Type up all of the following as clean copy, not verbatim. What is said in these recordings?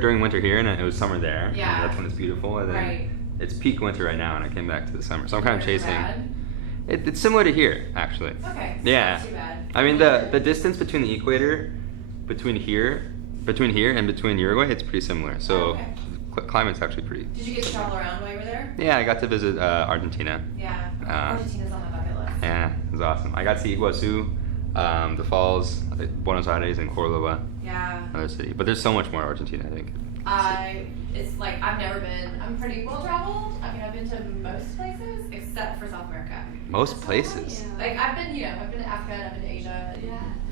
during winter here, and it was summer there. Yeah. And that's when it's beautiful. And then it's peak winter right now, and I came back to the summer. So I'm kind of chasing. It's similar to here, actually. Okay. Yeah. Not too bad. I mean, the distance between the equator, between here and between Uruguay, it's pretty similar. So climate's actually pretty. Did you get to travel around while you were there? Yeah, I got to visit Argentina. Yeah. Argentina's on my bucket list. Yeah, it was awesome. I got to see Iguazu, the falls, Buenos Aires, and Cordoba. Yeah. Another city. But there's so much more Argentina, I think. It's like I've never been. I'm pretty well traveled. I mean, I've been to most places except for South America. Most places. Yeah. Like I've been to Africa, and I've been to Asia, and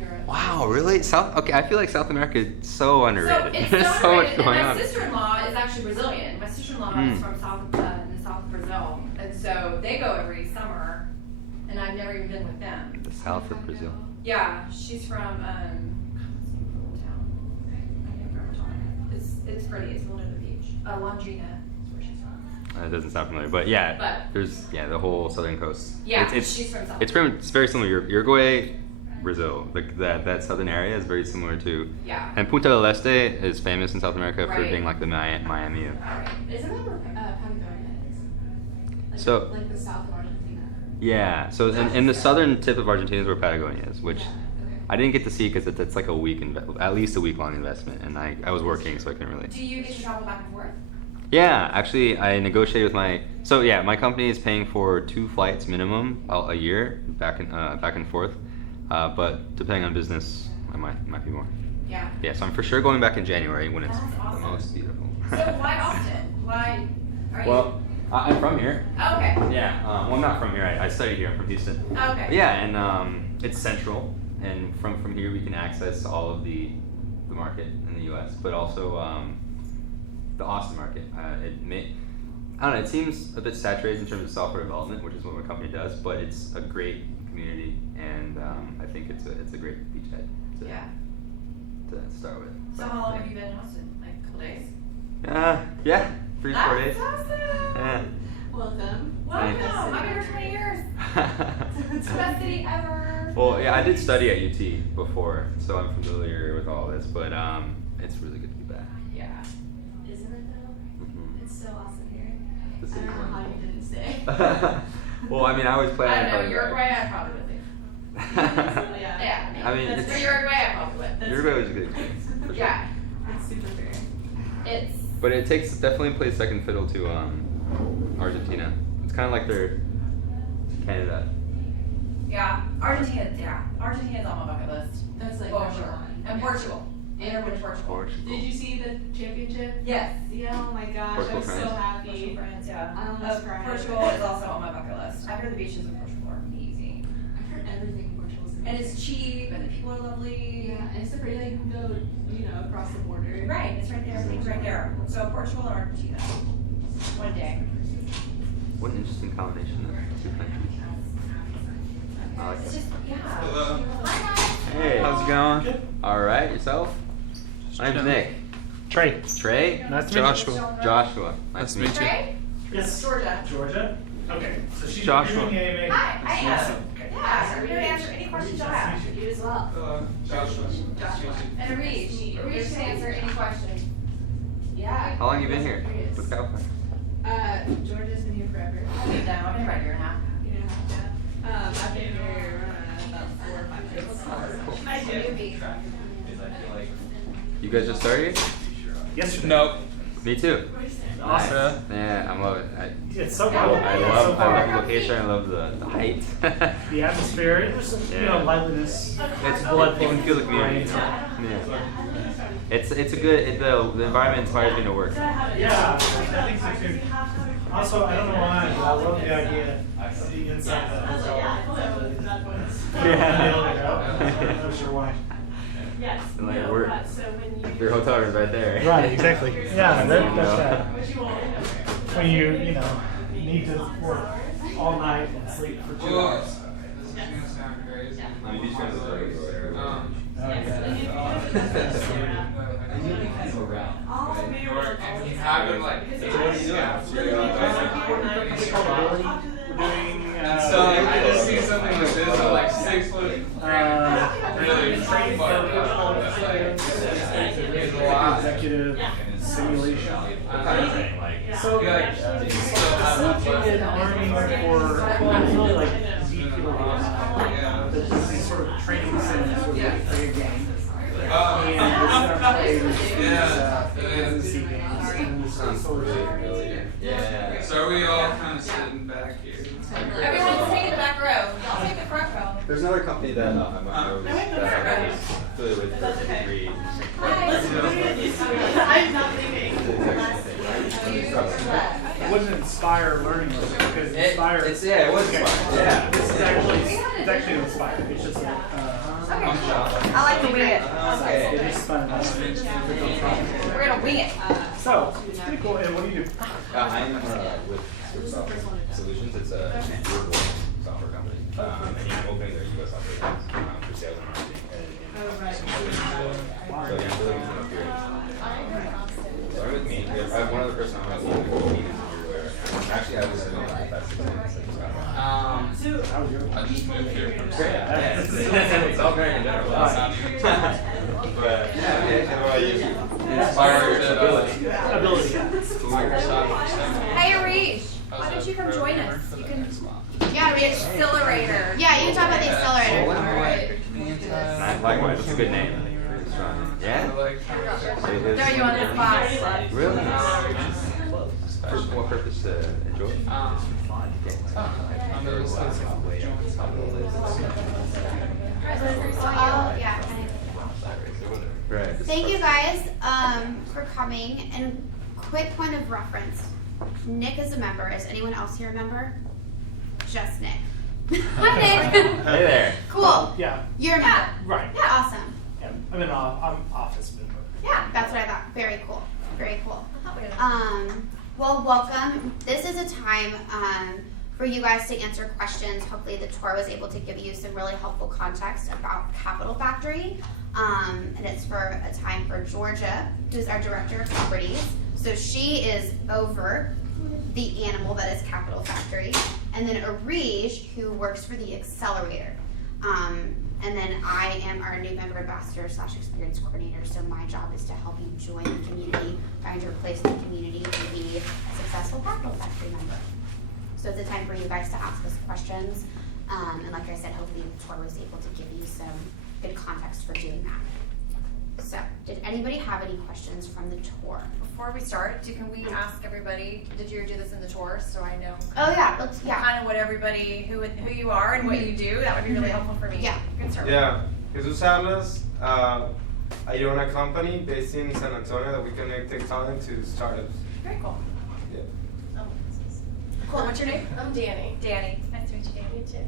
Europe. Wow, really? Okay, I feel like South America is so underrated. So it's There's so so much underrated. going And on. my sister-in-law is actually Brazilian. My sister-in-law is from the south of Brazil, and so they go every summer, and I've never even been with them. The south of Brazil. Yeah, she's from little town. I can't remember talking. It's pretty. It's a little near the beach. Londrina is where she's from. It doesn't sound familiar, but yeah, there's the whole southern coast. Yeah, she's from south. It's very similar. Uruguay, Brazil, like that southern area is very similar to. Yeah. And Punta del Este is famous in South America for being like the Miami. Right. Isn't that where Patagonia is? So. Like the south of Argentina. Yeah. So in the southern tip of Argentina is where Patagonia is, which. Yeah. I didn't get to see because it's like at least a week long investment, and I was working, so I couldn't really. Do you get to travel back and forth? Yeah, actually, I negotiated with my company is paying for 2 flights minimum a year back and forth, but depending on business, I might be more. Yeah. Yeah, so I'm for sure going back in January when it's awesome. the most beautiful. So why Austin? Why are you? Well, I'm from here. Oh, okay. Yeah, well, I'm not from here. I studied here. I'm from Houston. Oh, okay. Yeah, and it's central. And from here we can access all of the market in the U.S., but also the Austin market. I don't know. It seems a bit saturated in terms of software development, which is what my company does, but it's a great community, and I think it's a great beachhead to start with. So how long have you been in Austin? Like a couple days? Yeah, 3-4 days. That's awesome. Yeah. Welcome. I've been here 20 years. It's the best city ever. Well, yeah, I did study at UT before, so I'm familiar with all this, but it's really good to be back. Yeah. Isn't it though? Mm-hmm. It's so awesome here. The I city's don't know how you didn't stay. Well, I mean, I always plan. I don't know, Uruguay, I probably would leave. Yeah. I mean, for Uruguay, I probably would. Uruguay was a good experience. For sure. Yeah. It's super fair. But it definitely plays second fiddle to Argentina. It's kind of like their Canada. Yeah, Argentina's on my bucket list. That's like for sure. And Portugal. And Portugal. Did you see the championship? Yes. Yeah, oh my gosh, Portugal, I'm so France. happy. France, yeah. I almost cried. Portugal is also on my bucket list. I've heard the beaches in Portugal are amazing. I've heard everything in Portugal is amazing. And it's cheap, and the people are lovely. Yeah, and it's so pretty that you can go, across the border. Right, it's right there. Everything's right there. So Portugal and Argentina. One day. What an interesting combination of 2 countries. I like It's that. just, yeah. Hello. Hi, guys. Hey, how's it going? Good. All right, yourself? My name's Nick. Trey. Trey? Nice to meet you. Joshua. Joshua. Nice to meet you. Trey? Yes. Georgia. Georgia. Okay. So she's Joshua. doing the AMA. Hi, I am. Okay. Yeah, I'm here to answer any questions y'all have. You as well. Joshua. And Arish can answer any questions. Yeah. How long you been here with Coufal? Georgia's been here forever. I've been down. I've been right here now. I've been here about 4 or 5 years. Nice to meet you. You guys just started? Yesterday. No. Me too. Awesome. Yeah, I love it. It's so cool. I So love far. the location. I love the height. The atmosphere. There's some, liveliness. It's blood you can feel the community. flowing. Yeah. It's a good. The environment inspires me to work. Yeah, I think so too. Also, I don't know why, but I love the idea of being inside the hotel. I'm not sure why. Yes. And like we're So when you their hotel room's right there. Right, exactly. Yeah, that's right. what you want. When you need to work all night and sleep for 2 Well, hours. this is gonna sound crazy. I mean, these guys are Oh, York, and you have him like, and so like, I just see something like this, so like 6 foot, really, that's like, it's a lot. executive simulation. What kind of training? Like, So, Yeah, like, you still have that simulated fun. learning for, well, it's really like these sort of training sims where you play a game. And this is our agency games. And this is sort of yeah. So are we all kind of sitting back here? Everyone's taking the back row. Y'all take the front row. There's another company that I'm affiliated with for degree. I'm not leaving. It wouldn't inspire learning because inspire. It was fun. Yeah. This is actually inspire. It's just I like to wing it. it is fun. We're gonna wing it. So it's pretty cool. And what do you do? I'm with Solutions. It's a durable software company. And I'm opening their U.S. operations for sales and marketing. So yeah, I'm really using experience. Start with me. I have one other person on my team who is everywhere. Actually, I was in the past 6 months. How was your? I just moved here from Great. Yeah, it's all great in general. But yeah, how about you? Inspired Ability. Ability. Microsoft. Hey, Arish, why don't you come join us? You can. Yeah, The accelerator. Yeah, you can talk about the accelerator. Likewise, it's a good name. Yeah? Throw you on the spot. Really? For what purpose to enjoy? Oh, yeah. Right. Thank you guys for coming. And quick point of reference. Nick is a member. Is anyone else here a member? Just Nick. Hi, Nick. Hey there. Cool. Yeah. You're a member. Right. Yeah, awesome. Yeah. I'm office member. Yeah, that's what I thought. Very cool. Very cool. Well, welcome. This is a time for you guys to answer questions. Hopefully the tour was able to give you some really helpful context about Capital Factory. And it's for a time for Georgia, who's our Director of Properties. So she is over the animal that is Capital Factory. And then Arish, who works for the Accelerator. And then I am our new member ambassador / experience coordinator. So my job is to help you join the community, find your place in the community, and be a successful Capital Factory member. So it's a time for you guys to ask us questions. And like I said, hopefully the tour was able to give you some good context for doing that. So did anybody have any questions from the tour? Before we start, can we ask everybody, did you do this in the tour so I know Oh yeah, kind of what everybody, who you are and what you do? That would be really helpful for me. Yeah. Good start. Yeah, Jesus Salas. I own a company based in San Antonio that we connect tech talent to startups. Very cool. Yeah. Cool. What's your name? I'm Danny. Danny. Nice to meet you, Danny. Me too.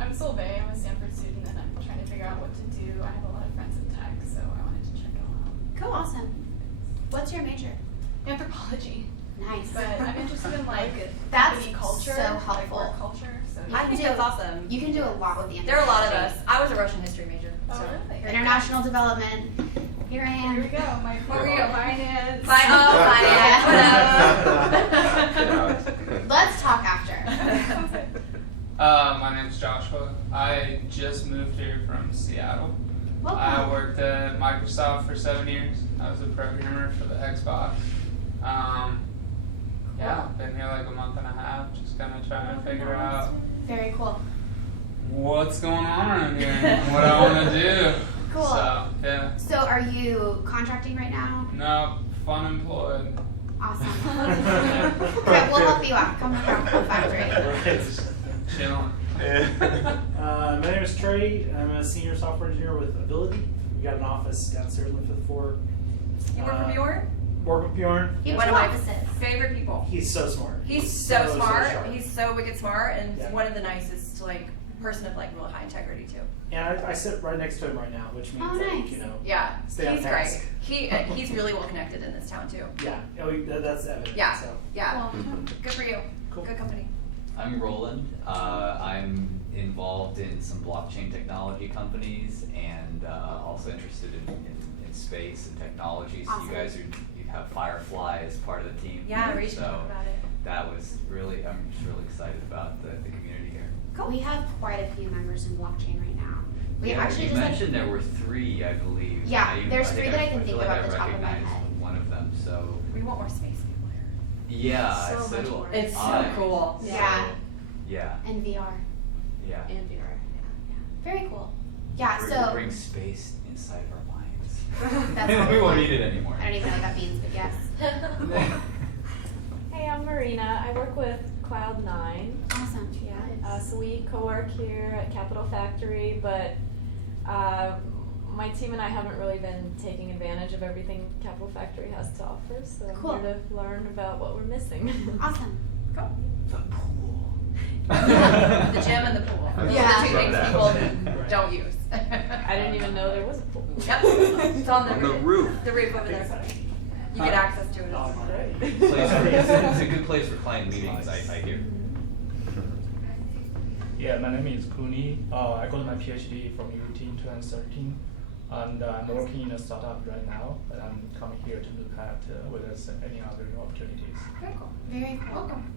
I'm Sylvie. I'm a Stanford student and I'm trying to figure out what to do. I have a lot of friends in tech, so I wanted to check it all out. Cool, awesome. What's your major? Anthropology. Nice. But I'm interested in like That's company culture, so like helpful. work culture. So I think that's awesome. You can do a lot with the There are a lot of anthropology. us. I was a Russian history major. Oh, So. really? International development. Here I am. Here we go. My finance. Finance. Let's talk after. My name's Joshua. I just moved here from Seattle. I Welcome. worked at Microsoft for 7 years. I was a programmer for the Xbox. Yeah, been here like a month and a half, just kind of trying to figure out Very cool. what's going on around here and what I want to do. Cool. So, yeah. So are you contracting right now? No, fun employed. Awesome. Okay, we'll help you out. Come to Capital Factory. Chilling. My name is Trey. I'm a senior software engineer with Ability. We got an office downstairs on the 5th floor. You work for Bjorn? Work with Bjorn. You have One two of my offices. favorite people. He's so smart. He's so smart. sharp. He's so wicked smart, and Yeah. one of the nicest, like, person of like real high integrity too. And I sit right next to him right now, which means Oh, like, nice. you know, Yeah, Stay on he's task. great. He's really well connected in this town too. yeah. Oh, that's evident. Yeah. So. Yeah, good for you. Cool. Good company. I'm Roland. I'm involved in some blockchain technology companies and also interested in space and technology. So Awesome. you guys you have Firefly as part of the team. Yeah, here, we should so talk about it. that was really, I'm just really excited about the community here. Cool. We have quite a few members in blockchain right now. We Yeah, actually you just mentioned there were 3, I believe. Yeah, I there's 3 that I can feel think like of I off the top of my recognized head. one of them. So We want more space people here. yeah, So so much do more. It's so I. cool. Yeah. Yeah, And VR. yeah. And VR. Very cool. Yeah, Bring- so bring space inside of our minds. That's what we we won't want. need it anymore. I don't even know what that means, but yes. Hey, I'm Marina. I work with Cloud9. Awesome. Yeah. So we co-work here at Capital Factory, but my team and I haven't really been taking advantage of everything Capital Factory has to offer. So Cool. I'm here to learn about what we're missing. Awesome. Cool. The pool. The gym and the pool. Yeah. Those are two things people don't use. I didn't even know there was a pool. Yep. It's on the, On the roof. The roof over there. You get access to it. It's a good place for client meetings, I hear. Yeah, my name is Kuni. I got my PhD from UT in 2013, and I'm working in a startup right now. And I'm coming here to look at whether there's any other opportunities. Very cool. Very cool. Welcome.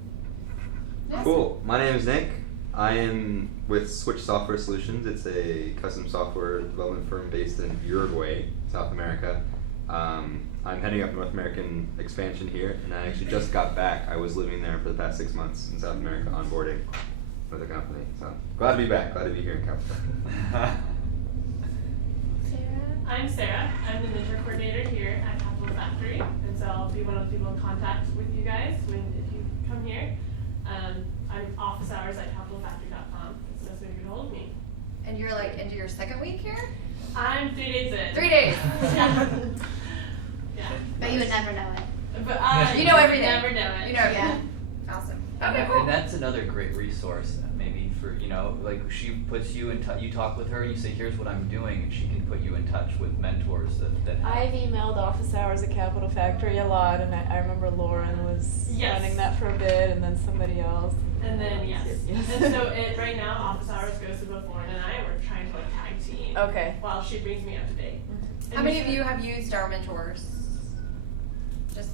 Cool. My name is Nick. I am with Switch Software Solutions. It's a custom software development firm based in Uruguay, South America. I'm heading up North American expansion here, and I actually just got back. I was living there for the past 6 months in South America, onboarding with the company. So glad to be back. Glad to be here in California. I'm Sarah. I'm the mentor coordinator here at Capital Factory, and so I'll be one of the people in contact with you guys if you come here. I'm office hours at capitalfactory.com, so that's going to get a hold of me. And you're like into your second week here? I'm 3 days in. 3 days. Yeah. Yeah. But you would never know it. But You know everything. Never know it. You know everything. Yeah. Awesome. And, Okay, cool. and that's another great resource, maybe for, like she puts you in touch, you talk with her and you say, here's what I'm doing, and she can put you in touch with mentors that help. I've emailed office hours at Capital Factory a lot, and I remember Lauren was Yes. running that for a bit, and then somebody else. And then, yes. And so right now, office hours goes to both Lauren and I, and we're trying to tag team. Okay. While she brings me up to date. How many of you have used our mentors? Just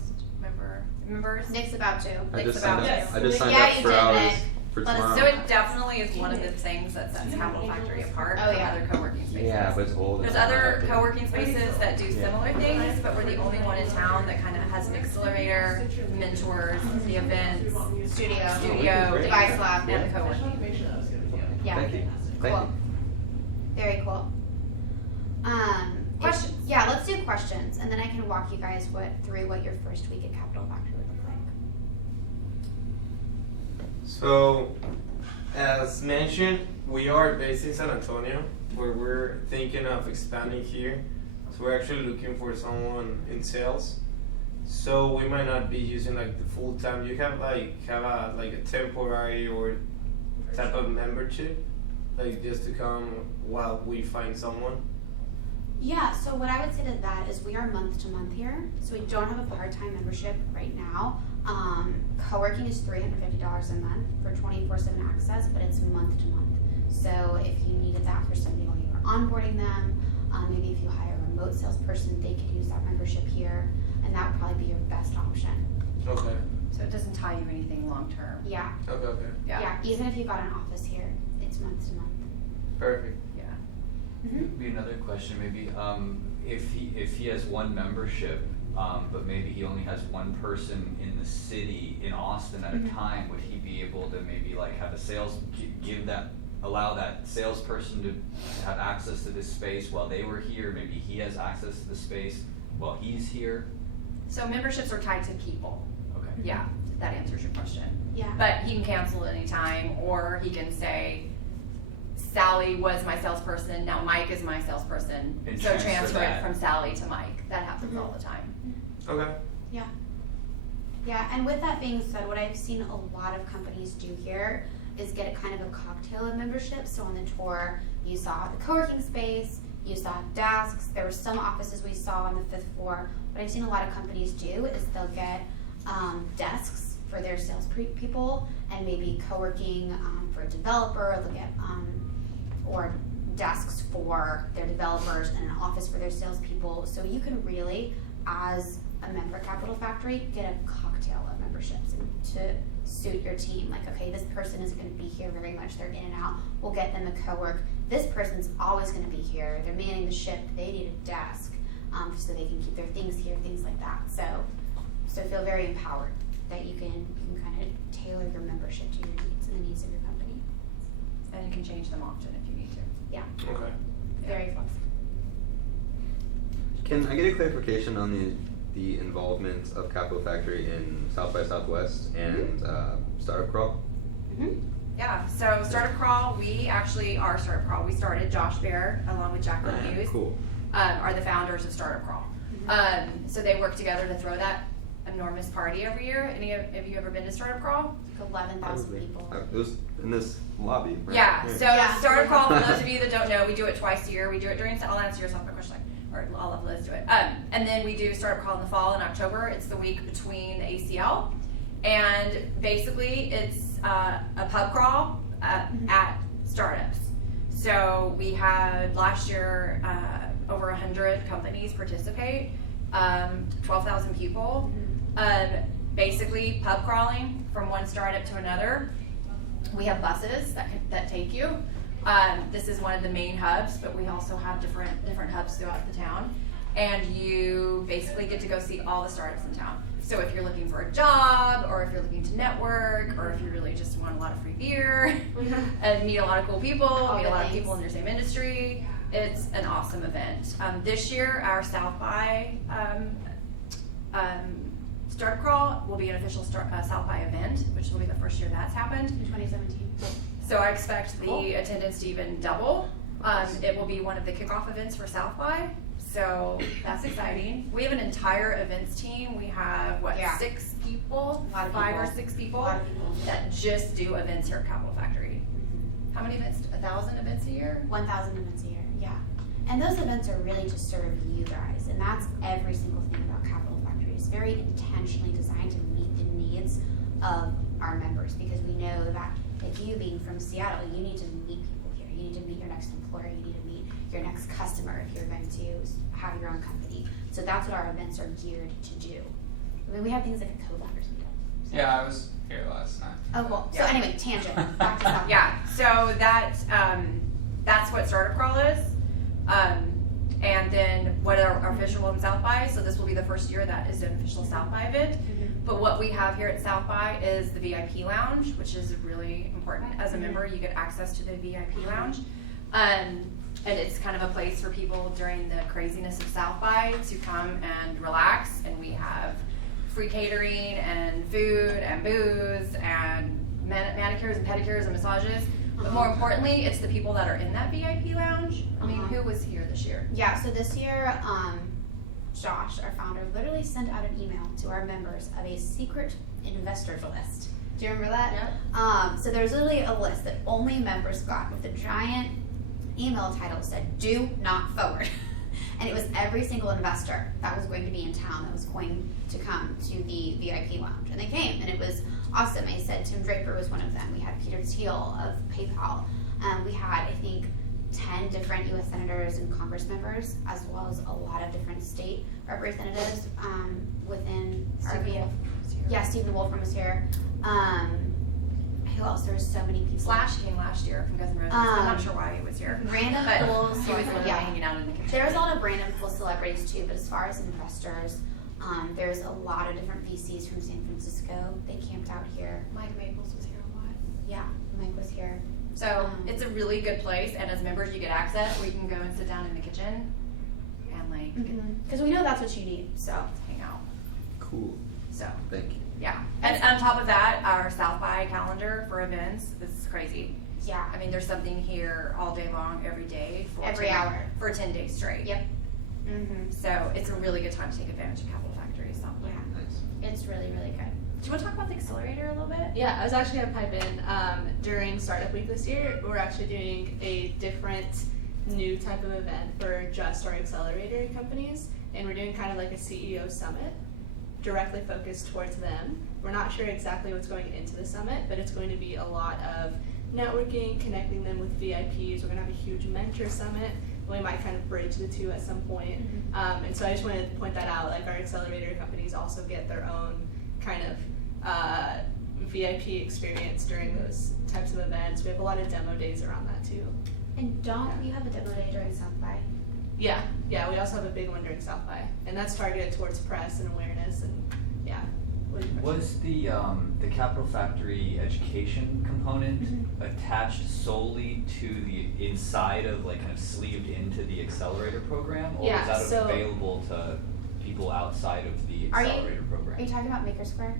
members? Nick's about to. I Nick's just about signed to. up. I just signed Yeah, up you for did, hours Nick. for Let us tomorrow. So it definitely is one of the things that sets Capital Factory apart Oh, from yeah. other co-working spaces. Yeah, but it's old. There's It's not other updated. co-working spaces that do similar things, but we're the only one in town that kind of has an accelerator, mentors, the events, studio, Device lab. and the co-working. Yeah. Thank you. Thank Cool. you. Very cool. Questions? Yeah, let's do questions, and then I can walk you guys through what your first week at Capital Factory would look like. So, as mentioned, we are based in San Antonio, where we're thinking of expanding here. So we're actually looking for someone in sales. So we might not be using like the full time. You have a temporary or type of membership, like just to come while we find someone. Yeah, so what I would say to that is we are month to month here, so we don't have a part-time membership right now. Co-working is $350 a month for 24/7 access, but it's month to month. So if you needed that for somebody while you were onboarding them, maybe if you hire a remote salesperson, they could use that membership here, and that would probably be your best option. Okay. So it doesn't tie you anything long term. Yeah. Okay. Yeah. Even if you got an office here, it's month to month. Perfect. Yeah. Would be another question, maybe, if he has one membership, but maybe he only has one person in the city, in Austin at a time, would he be able to maybe like have a allow that salesperson to have access to this space while they were here, maybe he has access to the space while he's here? So memberships are tied to people. Okay. Yeah, that answers your question. Yeah. But he can cancel at any time, or he can say, Sally was my salesperson, now Mike is my salesperson. And So transfer transfer it that. from Sally to Mike. That happens all the time. Okay. Yeah, and with that being said, what I've seen a lot of companies do here is get a kind of a cocktail of membership. So on the tour, you saw the co-working space, you saw desks, there were some offices we saw on the 5th floor. What I've seen a lot of companies do is they'll get desks for their sales people, and maybe co-working for a developer, they'll get or desks for their developers and an office for their salespeople. So you can really, as a member at Capital Factory, get a cocktail of memberships and to suit your team. Like, okay, this person isn't going to be here very much, they're in and out, we'll get them a co-work. This person's always going to be here, they're manning the ship, they need a desk. so they can keep their things here, things like that. So feel very empowered that you can kind of tailor your membership to your needs and the needs of your company. And you can change them often if you need to. Yeah. Okay. Very flexible. Can I get a clarification on the involvement of Capital Factory in South by Southwest and Startup Crawl? Mm-hmm. Yeah, so Startup Crawl, we actually are Startup Crawl. We started, Josh Baer, along with Jacqueline Hughes, Cool. Are the founders of Startup Crawl. Mm-hmm. So they work together to throw that enormous party every year. Have you ever been to Startup Crawl? Like 11,000 people. It was in this lobby, right? Yeah, so Yeah. Startup Crawl, for those of you that don't know, we do it twice a year. We do it during, I'll answer your software question, or I'll let Liz do it. And then we do Startup Crawl in the fall in October. It's the week between the ACL. And basically it's a pub crawl at startups. So we had last year over 100 companies participate, 12,000 people. Basically pub crawling from one startup to another. We have buses that take you. This is one of the main hubs, but we also have different hubs throughout the town. And you basically get to go see all the startups in town. So if you're looking for a job, or if you're looking to network, or if you really just want a lot of free beer and meet a lot of cool people, meet a lot of people in your same industry, it's an awesome event. This year, our South by Startup Crawl will be an official South by event, which will be the first year that's happened. In 2017. So I expect the attendance to even double. It will be one of the kickoff events for South by. So that's exciting. We have an entire events team. We have, 6 people? 5 or 6 people that just do events here at Capital Factory. How many events? 1,000 events a year? 1,000 events a year, yeah. And those events are really to serve you guys, and that's every single thing about Capital Factory. It's very intentionally designed to meet the needs of our members, because we know that, like you being from Seattle, you need to meet people here. You need to meet your next employer. You need to meet your next customer if you're going to have your own company. So that's what our events are geared to do. I mean, we have things like a co-founders meetup. Yeah, I was here last night. Oh, cool. So anyway, tangent. Back to South. Yeah, so that's what Startup Crawl is. And then what our official in South by, so this will be the first year that is an official South by event. But what we have here at South by is the VIP lounge, which is really important. As a member, you get access to the VIP lounge. And it's kind of a place for people during the craziness of South by to come and relax. And we have free catering and food and booze and manicures and pedicures and massages. But more importantly, it's the people that are in that VIP lounge. I mean, who was here this year? Yeah, so this year, Josh, our founder, literally sent out an email to our members of a secret investors list. Do you remember that? Yeah. So there's literally a list that only members got with a giant email title that said, "Do not forward." And it was every single investor that was going to be in town that was going to come to the VIP lounge. And they came, and it was awesome. I said Tim Draper was one of them. We had Peter Thiel of PayPal. We had, I think, 10 different U.S. senators and Congress members, as well as a lot of different state representatives within our VF. Yeah, Stephen Wolfram was here. Who else? There were so many people. Slash came last year from Guns N' Roses. I'm not sure why he was here. Random but cool. He was literally hanging out in the kitchen. There's a lot of random cool celebrities too, but as far as investors, there's a lot of different VCs from San Francisco. They camped out here. Mike Maples was here a lot. Yeah, Mike was here. So it's a really good place, and as members, you get access. We can go and sit down in the kitchen and like because we know that's what you need. So hang out. Cool. So thank you. Yeah, and on top of that, our South by calendar for events is crazy. Yeah. I mean, there's something here all day long, every day. For Every hour. For 10 days straight. Yep. So it's a really good time to take advantage of Capital Factory. Yeah. Nice. It's really, really good. Do you want to talk about the accelerator a little bit? Yeah, I was actually going to pipe in. During Startup Week this year, we're actually doing a different new type of event for just our accelerator companies. And we're doing kind of like a CEO summit, directly focused towards them. We're not sure exactly what's going into the summit, but it's going to be a lot of networking, connecting them with VIPs. We're going to have a huge mentor summit. We might kind of bridge the two at some point. And so I just wanted to point that out. Like, our accelerator companies also get their own kind of VIP experience during those types of events. We have a lot of demo days around that too. And don't you have a demo day during South by? Yeah, we also have a big one during South by, and that's targeted towards press and awareness, and yeah. Was the Capital Factory education component attached solely to the inside of, like, kind of sleeved into the accelerator program, or Yeah, was that available to people outside of the accelerator program? Are you talking about Maker Square?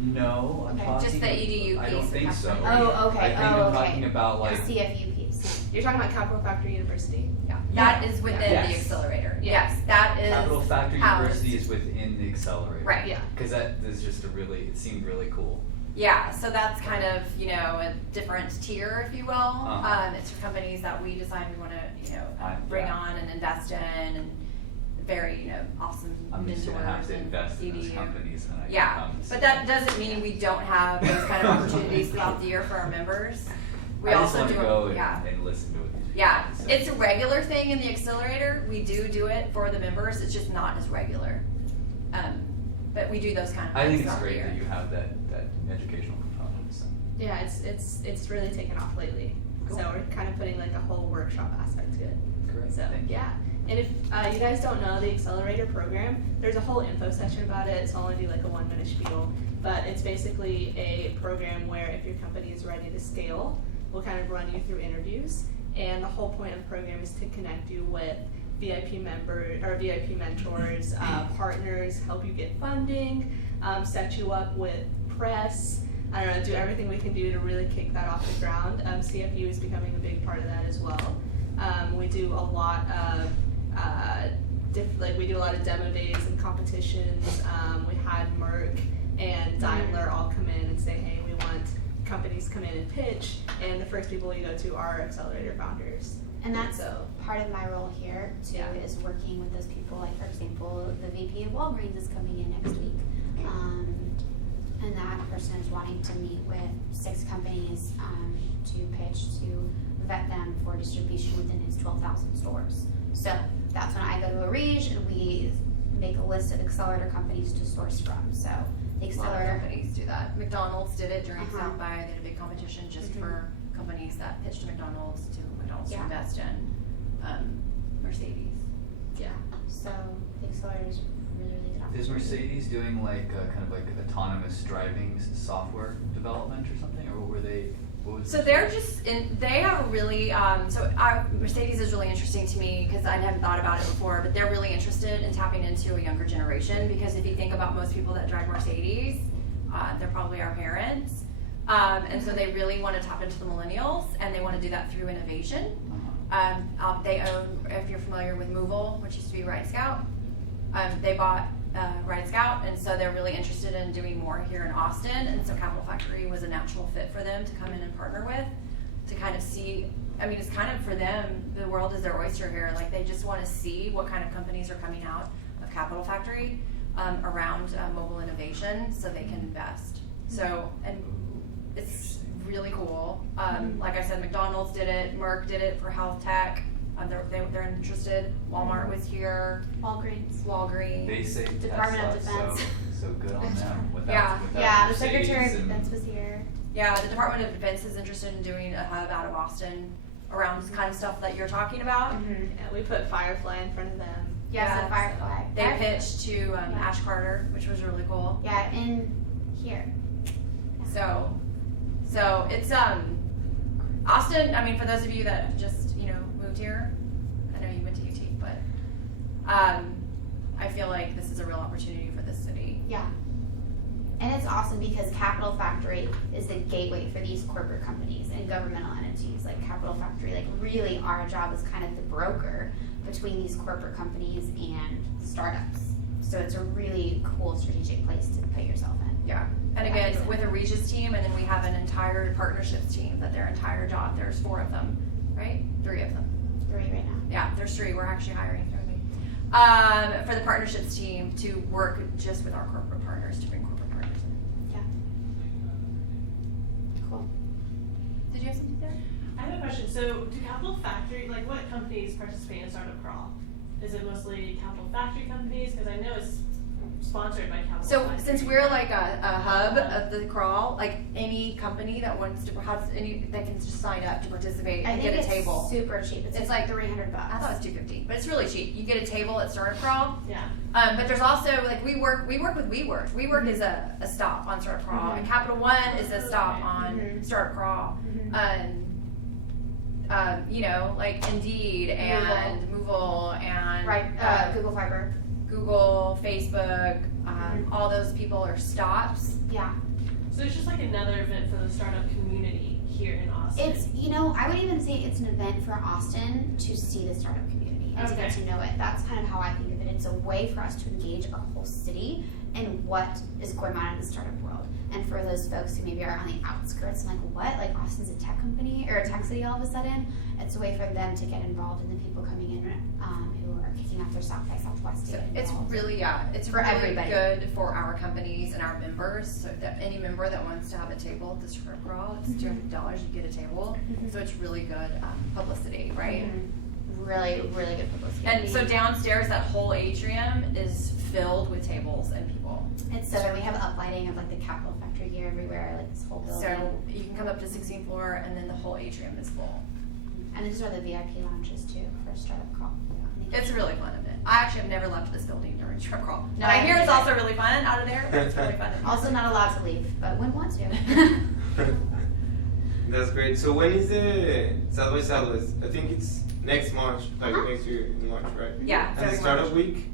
No, I'm Okay. talking. Just the EDU I don't piece think of so. Capital Oh, okay. I think I'm talking about, like, The CFU piece. You're talking about Capital Factory University? Yeah, that is within Yes. the accelerator. Yeah. Yes, that is Capital Factory housed. University is within the accelerator. Right. Yeah. Because that is just it seemed really cool. Yeah, so that's kind of, a different tier, if you will. Uh-huh. It's for companies that we decide we want to, Yeah. bring on and invest in, and very, awesome I'm just mentors gonna have to and invest in those EDU. companies, and I can Yeah, come and see but that them. doesn't mean we don't have those kind of opportunities throughout the year for our members. We I just also want to do, go yeah. and listen to what these people Yeah, have to say. it's a regular thing in the accelerator. We do it for the members. It's just not as regular. But we do those kind of I things think it's throughout the great year. that you have that educational component. So. Yeah, it's really taken off lately. Cool. So we're kind of putting like a whole workshop aspect to it. Great. So Thank you. yeah, and if you guys don't know the accelerator program, there's a whole info section about it. It's only like a 1-minute spiel, but it's basically a program where if your company is ready to scale, we'll kind of run you through interviews, and the whole point of the program is to connect you with VIP mentors, partners, help you get funding, set you up with press. I don't know, do everything we can do to really kick that off the ground. CFU is becoming a big part of that as well. We do a lot of we do a lot of demo days and competitions. We had Merck and Daimler all come in and say, hey, we want companies come in and pitch, and the first people we go to are accelerator founders. And that's part of my role here too, is working with those people. Like, for example, the VP of Walgreens is coming in next week. And that person is wanting to meet with 6 companies to pitch, to vet them for distribution within his 12,000 stores. So that's when I go to a Rege and we make a list of accelerator companies to source from. So the A lot of accelerator companies do that. McDonald's did it during Uh-huh. South by. They had a big competition just for companies that pitched to McDonald's to invest in Mercedes. Yeah. So the accelerator is really, really good. Is Mercedes doing like kind of like autonomous driving software development or something, or what were they? What was So they're just they have a really Mercedes is really interesting to me because I hadn't thought about it before, but they're really interested in tapping into a younger generation, because if you think about most people that drive Mercedes, they're probably our parents, and so they really want to tap into the millennials, and they want to do that through innovation. They own, if you're familiar with Movil, which used to be Ride Scout, they bought Ride Scout, and so they're really interested in doing more here in Austin, and so Capital Factory was a natural fit for them to come in and partner with, to kind of see, I mean, it's kind of for them, the world is their oyster here. Like, they just want to see what kind of companies are coming out of Capital Factory around mobile innovation, so they can invest. So, and it's really cool. Like I said, McDonald's did it, Merck did it for health tech. They're interested. Walmart was here. Walgreens. They say Department of Tesla, Defense. so good on them. Without, Yeah. without The Secretary of Mercedes and- Defense was here. Yeah, the Department of Defense is interested in doing a hub out of Austin around this kind of stuff that you're talking about. Yeah, we put Firefly in front of them. Yes, Yeah. the Firefly. They Firefly. pitched to Ash Carter, which was really cool. Yeah, in here. So it's Austin. I mean, for those of you that just moved here, I know you went to UT, but I feel like this is a real opportunity for this city. Yeah. And it's awesome because Capital Factory is the gateway for these corporate companies and governmental entities like Capital Factory. Like, really, our job is kind of the broker between these corporate companies and startups. So it's a really cool strategic place to put yourself in. Yeah. And again, with a Regis team, and then we have an entire partnerships team that their entire job, there's 4 of them, right? 3 of them. 3 right now. Yeah, there's 3. We're actually hiring 3. For the partnerships team to work just with our corporate partners, to bring corporate partners in. Yeah. Cool. Did you have something there? I have a question. So, do Capital Factory, like, what companies participate in Startup Crawl? Is it mostly Capital Factory companies? Because I know it's sponsored by Capital So Factory. since we're like a hub of the crawl, like any company that wants to, that can just sign up to participate and get a table. Super cheap. It's like $300. I thought it was $250, but it's really cheap. You get a table at Startup Crawl. Yeah. But there's also like we work with WeWork. WeWork is a stop on Startup Crawl, and Capital One is a stop on Startup Crawl. You know, like Indeed and Movable and Google Fiber, Google, Facebook, all those people are stops. Yeah. So it's just like another event for the startup community here in Austin. It's, you know, I would even say it's an event for Austin to see the startup community and to get to know it. That's kind of how I think of it. It's a way for us to engage our whole city in what is going on in the startup world. And for those folks who maybe are on the outskirts, like, what? Like, Austin's a tech company or a tech city all of a sudden? It's a way for them to get involved in the people coming in who are kicking off their South by Southwest. So it's really, it's for really everybody. good for our companies and our members. So that any member that wants to have a table at the Startup Crawl, it's $250, you get a table. So it's really good publicity, right? Really, really good publicity. And so downstairs, that whole atrium is filled with tables and people. It's so good. We have uplighting of like the Capital Factory gear everywhere, like this whole building. So you can come up to the 16th floor, and then the whole atrium is full. And these are the VIP lounges too for Startup Crawl. It's a really fun event. I actually have never left this building during Startup Crawl. No, I I hear it's haven't also really fun out of there, but it's really fun. Also not allowed to leave, but when want to. That's great. So when is the South by Southwest? I think it's next March, like next year in March, right? Yeah. And the Startup Week?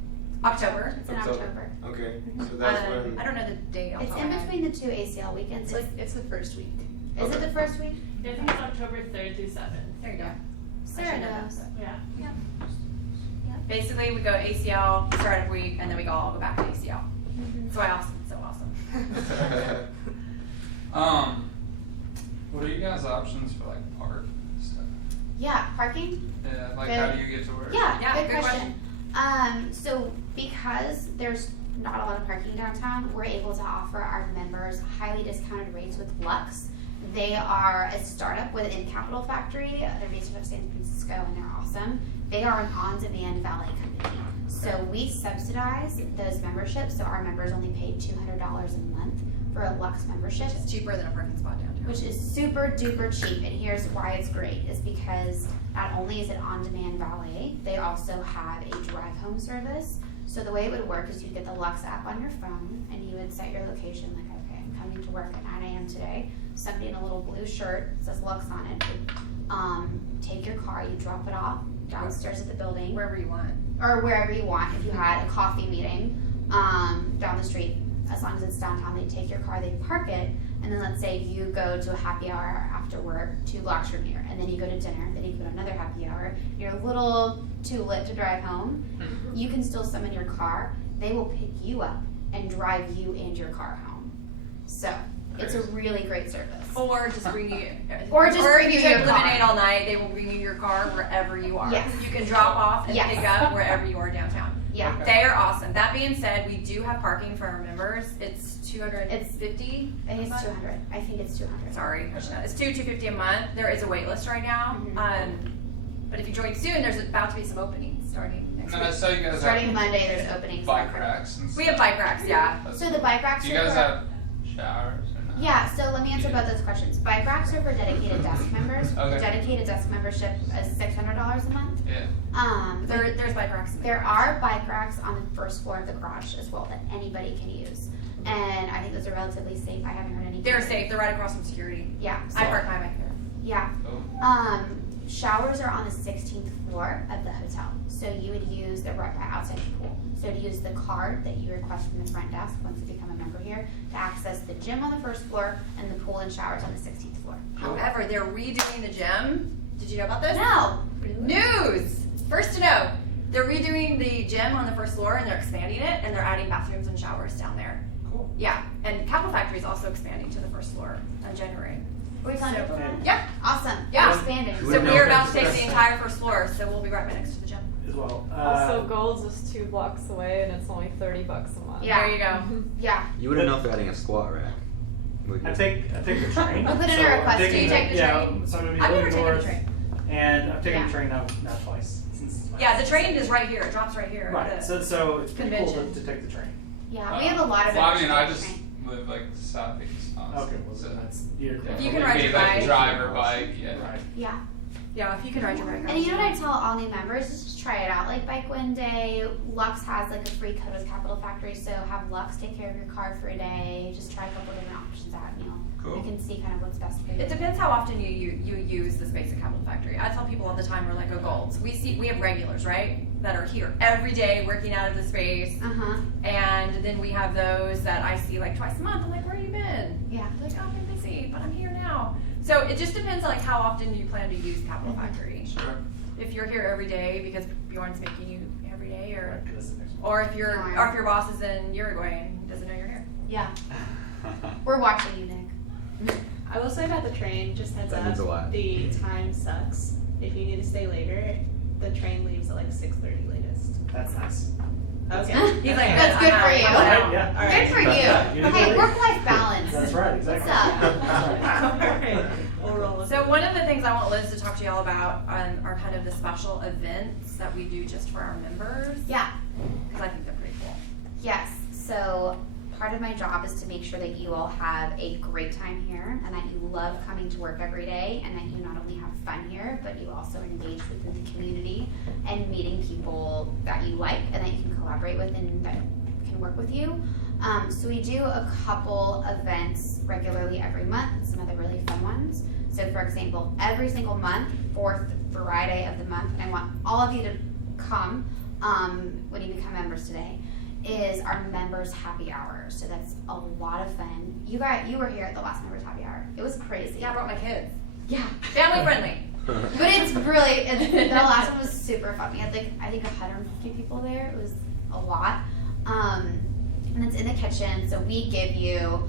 October. It's in October. Okay, so that's when. I don't know the date. It's in between the two ACL weekends. It's the first week. Is it the first week? I think it's October 3rd through 7th. There you go. Sarah knows. Yeah. Basically, we go ACL, Startup Week, and then we all go back to ACL. That's why Austin's so awesome. What are you guys' options for like park and stuff? Yeah, parking? Yeah, like Good. how do you get to work? Yeah, good question. So because there's not a lot of parking downtown, we're able to offer our members highly discounted rates with Lux. They are a startup within Capital Factory. They're based out of San Francisco, and they're awesome. They are an on-demand valet company. So we subsidize those memberships, so our members only pay $200 a month for a Lux membership. It's cheaper than a parking spot downtown. Which is super duper cheap, and here's why it's great, is because not only is it on-demand valet, they also have a drive home service. So the way it would work is you'd get the Lux app on your phone, and you would set your location, like, okay, I'm coming to work at 9 a.m. today. Somebody in a little blue shirt, says Lux on it, would take your car, you drop it off downstairs at the building. Wherever you want. Or wherever you want. If you had a coffee meeting down the street, as long as it's downtown, they take your car, they park it, and then let's say you go to a happy hour after work 2 blocks from here, and then you go to dinner, then you go to another happy hour, you're a little too lit to drive home, you can still summon your car, they will pick you up and drive you and your car home. So, it's a really great service. Or just bring you, Or just bring you if you your take car. Lemonade all night, they will bring you your car wherever you are. Yes. You can drop off and Yes. pick up wherever you are downtown. Yeah. They are awesome. That being said, we do have parking for our members. It's $250. I think it's 200. I think it's 200. Sorry, I should know. It's $250 a month. There is a wait list right now. But if you join soon, there's about to be some openings starting next week. So you guys Starting have Monday, there's openings. bike racks and stuff. We have bike racks, yeah. So the bike racks Do you are guys for- have showers or not? Yeah, so let me answer both those questions. Bike racks are for dedicated desk members. Okay. Dedicated desk membership is $600 a month. Yeah. There's bike racks. There are bike racks on the first floor of the garage as well that anybody can use. And I think those are relatively safe. I haven't heard any. They're safe. They're right across from security. Yeah. I park my bike there. Yeah. Oh. Showers are on the 16th floor of the hotel. So you would use the outside the pool. So to use the card that you request from the front desk once you become a member here to access the gym on the first floor and the pool and showers on the 16th floor. However, they're redoing the gym. Did you know about this? No. News! First to know. They're redoing the gym on the first floor and they're expanding it and they're adding bathrooms and showers down there. Cool. Yeah, and Capital Factory is also expanding to the first floor in January. Are we telling people that? Yeah. Awesome. Yeah. Expanding. So we're about to take the entire first floor, so we'll be right next to the gym. As well. Also, Gold's is 2 blocks away, and it's only $30 a month. Yeah. There you go. Yeah. You wouldn't know if they're adding a squat rack. Would you? I take the train. We'll put in So a I'm request. taking Do you take the train? So I'm gonna be I've never living taken the north, train. and I've taken Yeah. the train now twice. Since Yeah, the train is right here. It drops right here. Right. at So it's pretty cool convention. to take the train. Yeah, we have a lot of Well, I mean, I members just that live like southeast. Okay, well, so that's you're If you can maybe ride your like bike. driver bike, yeah. Right. Yeah. Yeah, if you can ride your bike. And you know what I tell all new members is just try it out. Like Bike One Day, Lux has like a free code with Capital Factory, so have Lux take care of your car for a day. Just try a couple different options out, and you can see kind of what's best for you. It depends how often you use the space at Capital Factory. I tell people all the time, we're like Golds. We have regulars, right, that are here every day working out of the space. And then we have those that I see like twice a month. I'm like, where you been? Yeah. They're like, oh, I've been busy, but I'm here now. So it just depends on like how often you plan to use Capital Factory. Sure. If you're here every day because Bjorn's making you every day, or if your boss is in Uruguay and doesn't know you're here. Yeah. We're watching you, Nick. I will say about the train, just heads That means a lot. up, the time sucks. If you need to stay later, the train leaves at like 6:30 latest. That's nice. Okay. He's like, That's good for you. Right, yeah. All right. Good for you. Hey, work-life balance. That's right, exactly. Alright. We'll roll with So it. one of the things I want Liz to talk to y'all about are kind of the special events that we do just for our members. Yeah. Because I think they're pretty cool. Yes. So part of my job is to make sure that you all have a great time here and that you love coming to work every day and that you not only have fun here, but you also engage within the community and meeting people that you like and that you can collaborate with and that can work with you. So we do a couple events regularly every month and some other really fun ones. So for example, every single month, 4th Friday of the month, and I want all of you to come when you become members today, is our members happy hour. So that's a lot of fun. You were here at the last members happy hour. It was crazy. Yeah, I brought my kids. Yeah. Family friendly. But it's really, the last one was super fun. We had like, I think 150 people there. It was a lot. And it's in the kitchen. So we give you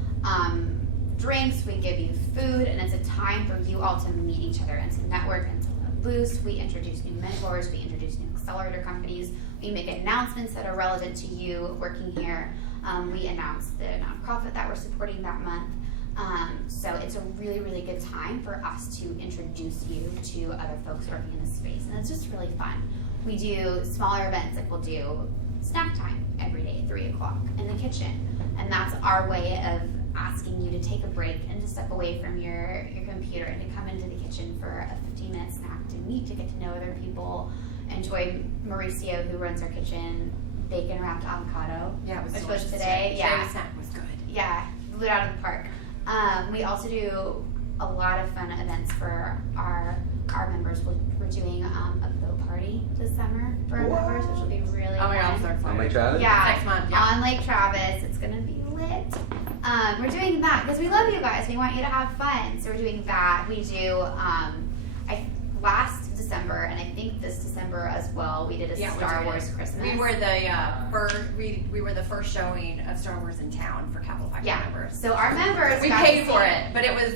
drinks, we give you food, and it's a time for you all to meet each other and to network and to boost. We introduce new mentors, we introduce new accelerator companies. We make announcements that are relevant to you working here. We announce the nonprofit that we're supporting that month. So it's a really, really good time for us to introduce you to other folks working in the space. And it's just really fun. We do smaller events, like we'll do snack time every day at 3 o'clock in the kitchen. And that's our way of asking you to take a break and to step away from your computer and to come into the kitchen for a 15-minute snack to meet, to get to know other people. Enjoy Mauricio, who runs our kitchen, bacon wrapped avocado. Yeah, it was which delicious today. Yeah, the snack was good. yeah, blew it out of the park. We also do a lot of fun events for our members. We're doing a boat party this summer for our members, which will be really Oh my god, I'm fun. so excited. On Lake Travis? Yeah, Next month, yeah. on Lake Travis. It's gonna be lit. We're doing that because we love you guys. We want you to have fun. So we're doing that. We do last December and I think this December as well. We did a Star Wars Christmas. We were the first showing of Star Wars in town for Capital Factory members. So our members We got paid to for see- it, but it was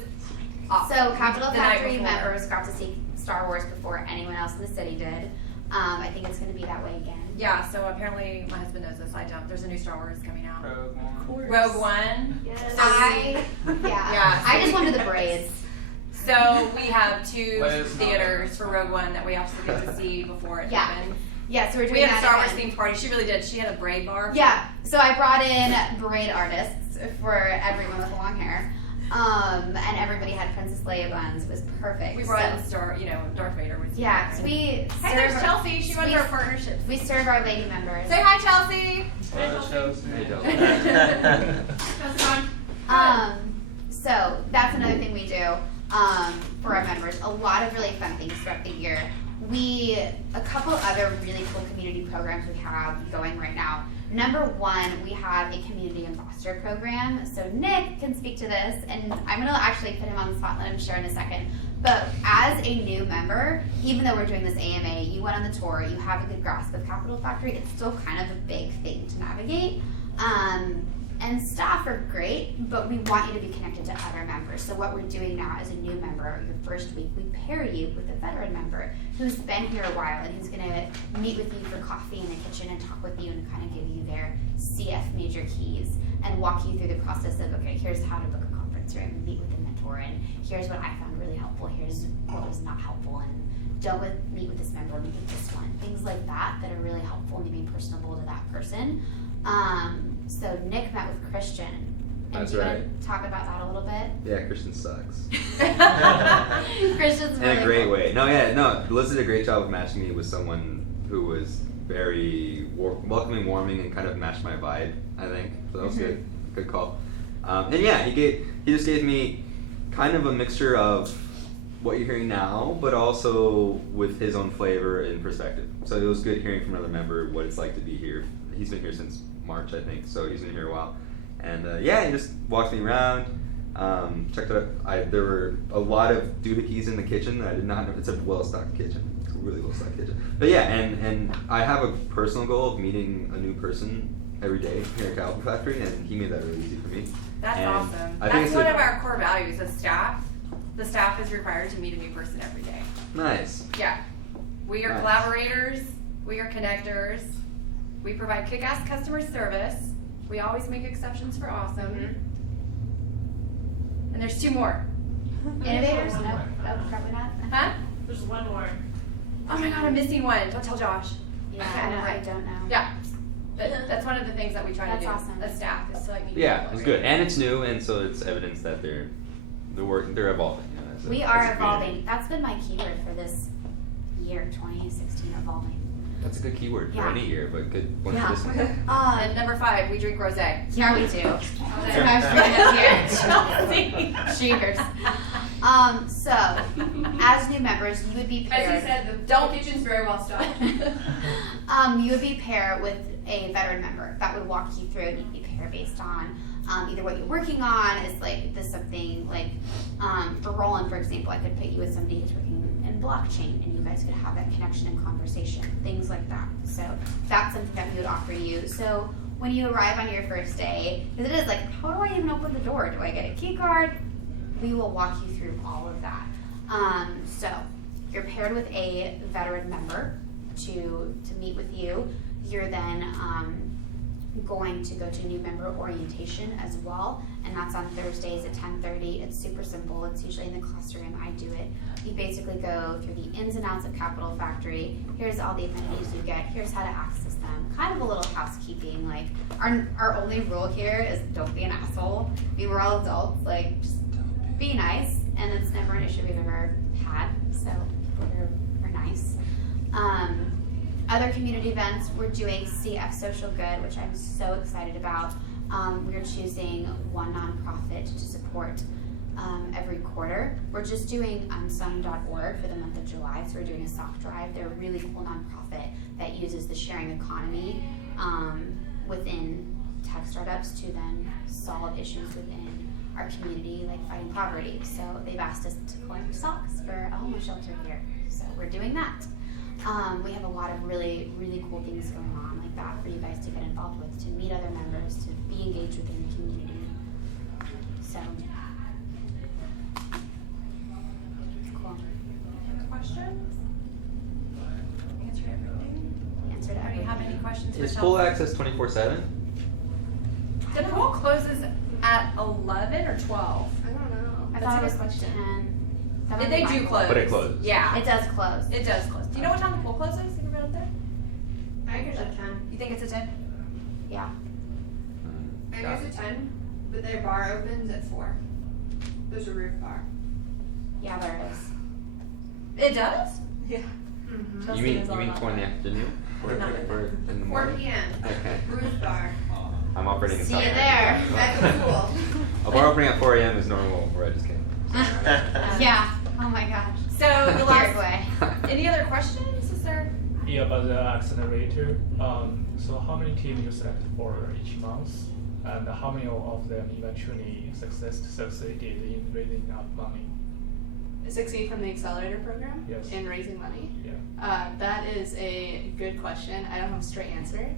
awesome. So Capital The night Factory before. members got to see Star Wars before anyone else in the city did. I think it's going to be that way again. Yeah, so apparently my husband knows this. I don't. There's a new Star Wars coming out. Rogue One. Rogue One. Yes. Yeah. I just wanted the braids. So we have two Liz, theaters for Rogue One that we actually get to see before it Yeah. happens. Yeah, so we're doing We had a that Star Wars again. themed party. She really did. She had a braid bar. Yeah, so I brought in braid artists for everyone with long hair. And everybody had Princess Leia buns. It was perfect. We brought in Darth Vader was Yeah, so we Hey, serve there's our- Chelsea. She runs we- our partnerships. We serve our lady members. Say hi, Chelsea. So that's another thing we do for our members. A lot of really fun things throughout the year. A couple other really cool community programs we have going right now. Number one, we have a community ambassador program. So Nick can speak to this, and I'm gonna actually put him on the spot and let him share in a second. But as a new member, even though we're doing this AMA, you went on the tour, you have a good grasp of Capital Factory, it's still kind of a big thing to navigate. And staff are great, but we want you to be connected to other members. So what we're doing now as a new member, your first week, we pair you with a veteran member who's been here a while and who's gonna meet with you for coffee in the kitchen and talk with you and kind of give you their CF major keys and walk you through the process of, okay, here's how to book a conference room, meet with a mentor, and here's what I found really helpful, here's what was not helpful, and don't meet with this member, meet with this one. Things like that that are really helpful and maybe personable to that person. So Nick met with Christian. And That's do you right. want to talk about that a little bit? Yeah, Christian sucks. Christian's In really a great cool. way. Liz did a great job of matching me with someone who was very welcoming, warming, and kind of matched my vibe, I think. So that was good. Good call. And yeah, he just gave me kind of a mixture of what you're hearing now, but also with his own flavor and perspective. So it was good hearing from another member what it's like to be here. He's been here since March, I think, so he's been here a while. And he just walked me around, checked it out. There were a lot of doohickeys in the kitchen that I did not know. It's a well-stocked kitchen. It's a really well-stocked kitchen. But yeah, and I have a personal goal of meeting a new person every day here at Coufal Factory, and he made that really easy for me. That's And awesome. I think That's it's one of our core values as staff. The staff is required to meet a new person every day. Nice. Yeah. We are Nice. collaborators. We are connectors. We provide kick-ass customer service. We always make exceptions for awesome. And there's 2 more. Innovators? No, probably not. Huh? There's one more. Oh my god, I'm missing one. Don't tell Josh. Yeah, Okay, I right. don't know. Yeah. But that's one of the things that we try That's to do awesome. as staff is to like meet Yeah, people it was every good, day. and it's new, and so it's evidence that they're evolving. As a- We as are a community. evolving. That's been my keyword for this year, 2016, evolving. That's a good keyword for Yeah. any year, but good one Yeah. for this one. And number 5, we drink rosé. Yeah, we do. That's what I was drinking up here. Cheers. So, as new members, you would be paired. As he said, the kitchen's very well stocked. You would be paired with a veteran member that would walk you through, and you'd be paired based on either what you're working on is like this something like for Roland, for example, I could put you with somebody who's working in blockchain, and you guys could have that connection and conversation, things like that. So that's something that we would offer you. So when you arrive on your first day, because it is like, how do I even open the door? Do I get a key card? We will walk you through all of that. So you're paired with a veteran member to meet with you. You're then going to go to new member orientation as well, and that's on Thursdays at 10:30. It's super simple. It's usually in the classroom. I do it. You basically go through the ins and outs of Coufal Factory. Here's all the amenities you get. Here's how to access them. Kind of a little housekeeping. Like our only rule here is don't be an asshole. I mean, we're all adults. Like just be nice, and it's never an issue we've ever had. So we're nice. Other community events, we're doing CF Social Good, which I'm so excited about. We're choosing one nonprofit to support every quarter. We're just doing unsung.org for the month of July, so we're doing a sock drive. They're a really cool nonprofit that uses the sharing economy within tech startups to then solve issues within our community, like fighting poverty. So they've asked us to collect socks for a homeless shelter here. So we're doing that. We have a lot of really, really cool things going on like that for you guys to get involved with, to meet other members, to be engaged within the community. So, cool. Questions? Answered everything. Answered Do you everything. have any questions for Is Chelsea? full access 24/7? The pool closes at 11 or 12. I don't know. I That's thought a it was good question. 10. That They might be do my close. But it closes. Yeah. It does close. It does close. Do you know what time the pool closes? Have you been up there? I think it's at 10. You think it's a 10? Yeah. I think it's at 10, but their bar opens at 4. There's a roof bar. Yeah, there is. It does? Yeah. Mm-hmm. Chelsea You mean knows all about 4 in the that. afternoon? Or in the 4 morning? p.m. Okay. Roof bar. I'm operating in See South you America. there. At the pool. A bar opening at 4 a.m. is normal where I just came. Yeah. Oh my gosh. So the last, way. any other questions? Is there? Yeah, about the accelerator. So how many teams you select for each month, and how many of them eventually succeeded in raising up money? Succeed from the accelerator program Yes. in raising money? Yeah. That is a good question. I don't have a straight answer.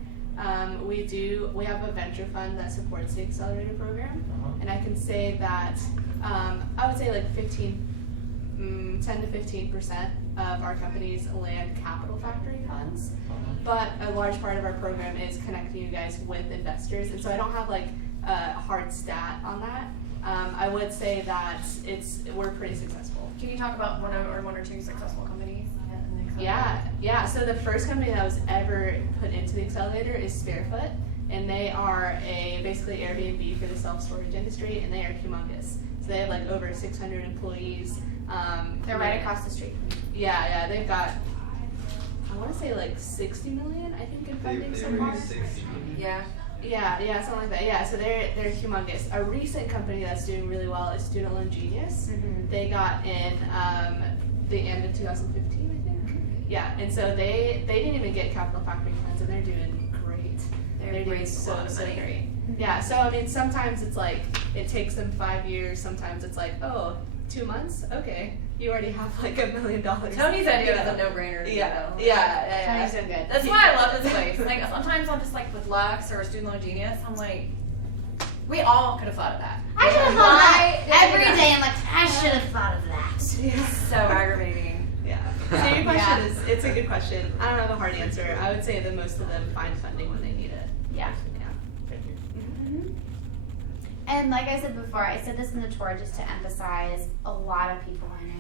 We have a venture fund that supports the accelerator program, and I can say that I would say like 10 to 15% of our companies land Capital Factory funds, but a large part of our program is connecting you guys with investors, and so I don't have like a hard stat on that. I would say that we're pretty successful. Can you talk about one or two successful companies? Yeah. So the first company that was ever put into the accelerator is Sparefoot, and they are basically Airbnb for the self-storage industry, and they are humongous. So they have like over 600 employees. They're right across the street. Yeah, they've got, I want to say like 60 million, I think, in funding so far. 60 million. Yeah, something like that. Yeah, so they're humongous. A recent company that's doing really well is Student Loan Genius. Mm-hmm. They got in the end of 2015, I think. Yeah, and so they didn't even get Capital Factory funds, and they're doing great. They're doing so great. Yeah, so I mean, sometimes it's like it takes them 5 years. Sometimes it's like, oh, 2 months. Okay, you already have like $1 million. Tony's idea is a no-brainer. Yeah. Tony's doing good. That's why I love this place. Like sometimes I'm just like with Lux or Student Loan Genius, I'm like, we all could have thought of that. I should have thought of that every day. I'm like, I should have thought of that. So aggravating. Yeah. So your question is, it's a good question. I don't have a hard answer. I would say that most of them find funding when they need it. Yeah. Thank you. Mm-hmm. And like I said before, I said this in the tour just to emphasize, a lot of people I know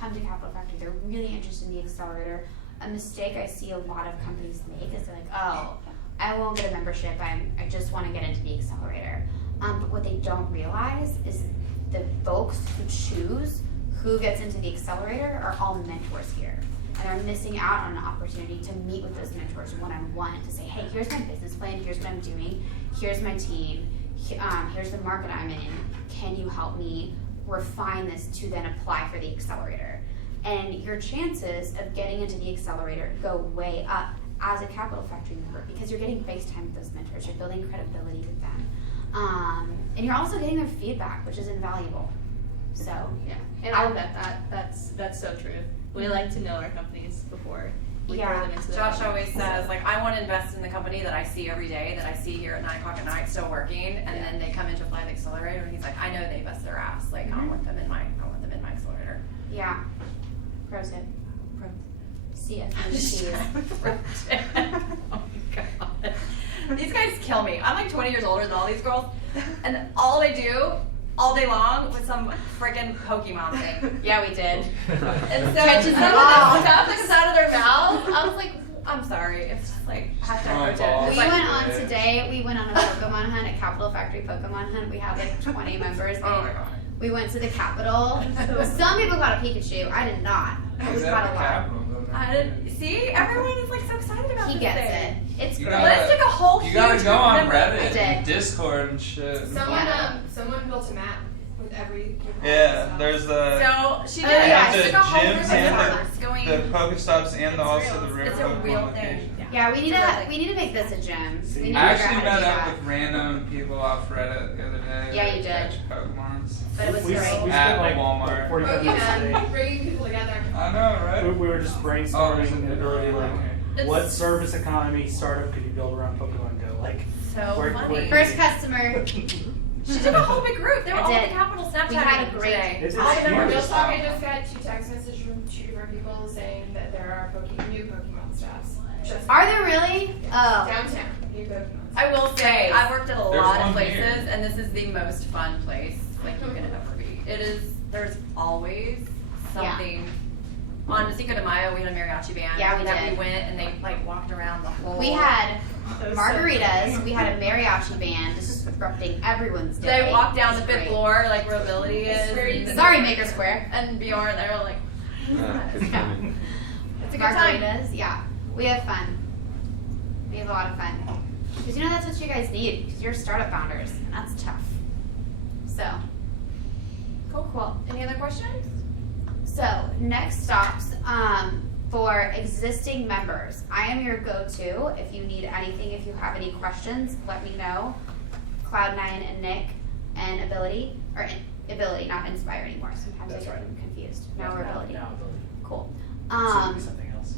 come to Capital Factory, they're really interested in the accelerator. A mistake I see a lot of companies make is they're like, oh, I won't get a membership, I just want to get into the accelerator. But what they don't realize is the folks who choose who gets into the accelerator are all mentors here. And are missing out on an opportunity to meet with those mentors one-on-one to say, hey, here's my business plan, here's what I'm doing, here's my team, here's the market I'm in, can you help me refine this to then apply for the accelerator? And your chances of getting into the accelerator go way up as a Capital Factory member because you're getting face time with those mentors, you're building credibility with them. And you're also getting their feedback, which is invaluable. So yeah, and I love that's so true. We like to know our companies before we throw them into the Josh program. always says, like, I want to invest in the company that I see every day, that I see here at 9 o'clock at night still working, and then they come in to apply the accelerator, and he's like, I know they bust their ass. Like, I want them in my accelerator. yeah. Pro tip. CFMC. Oh my god. These guys kill me. I'm like 20 years older than all these girls, and all they do all day long with some freaking Pokemon thing. Yeah, we did. And so some of that stuff that comes out of their mouths, I was like, I'm sorry. It's just like hashtag pro tip. We went on today. We went on a Pokemon hunt, a Capital Factory Pokemon hunt. We had like 20 members. Oh my god. We went to the Capitol. Some people got a Pikachu. I did not. We got a lot. I didn't see. Everyone is like so excited about He this gets thing. it. It's You great. gotta- Let's take a whole You huge gotta go on group of members. Reddit I did. and Discord and shit. Someone built a map with every. Yeah, there's the. So she did. Oh, yeah, She the took a whole group gyms of and members going. the Pokestops and also the rare It's a Pokemon real thing. location. Yeah, we need It's a real to thing. we need to make this a gym. We need to I figure actually out how met to do up that. with random people off Reddit the other day. Yeah, that you did. catch Pokemons. But it was we great. spent At like Walmart. 45 minutes today. Bringing people together. I know, right? We were just brainstorming and early like, It's what service economy startup could you build around Pokemon Go? Like, so where- funny. First customer. She took a whole big group. They were I all at did. the Capitol Snapchat We had a meeting great- today. It's All the huge. members. Real talk, I just got 2 text messages from 2 different people saying that there are new Pokemon stops. Just Are there really? Oh. downtown, new Pokemon. I will say, I've worked at a There's lot of one places, here. and this is the most fun place like you can ever be. It is. There's always something. On Cinco de Mayo, we had a mariachi band. Yeah, we that did. we went and they like walked around the whole. We had That was so margaritas. We had a mariachi band disrupting everyone's day. They walked down It the was 5th great. floor like Robility is. and- Sorry, Maker Square. And Bjorn, they were like. It's coming. It's a good time. Margaritas. Yeah, we have fun. We have a lot of fun. Because you know that's what you guys need. Because you're startup founders, and that's tough. So, cool. Any other questions? So next stops for existing members. I am your go-to if you need anything. If you have any questions, let me know. Cloud9 and Nick and Ability, or Ability, not Inspire anymore. Sometimes I get them confused. Now we're Ability. Now Ability. Cool. Should be something else.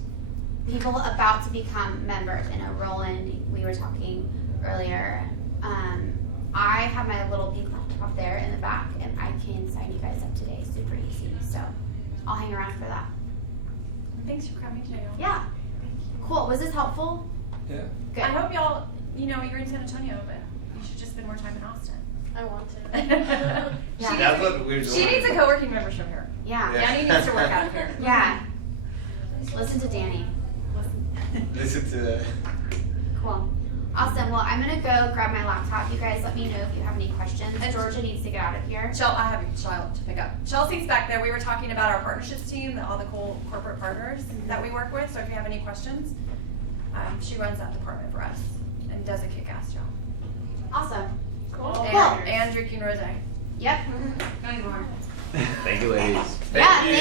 People about to become members. I know Roland, we were talking earlier. I have my little pink laptop there in the back, and I can sign you guys up today. Super easy. So I'll hang around for that. Thanks for coming today. Yeah. Cool. Was this helpful? Yeah. Good. I hope y'all, you're in San Antonio, but you should just spend more time in Austin. I want to. Yeah. That's what we're doing. She needs a co-working membership here. Yeah. Danny needs to work out of here. Yeah. Listen to Danny. Listen to that. Cool. Awesome. Well, I'm gonna go grab my laptop. You guys let me know if you have any questions. Georgia needs to get out of here. Shell, I have Shell to pick up. Chelsea's back there. We were talking about our partnerships team, all the cool corporate partners that we work with. So if you have any questions, she runs that department for us and does a kick-ass job. Awesome. Cool. And drinking rosé. Yep. Thank you, ladies. Thank you.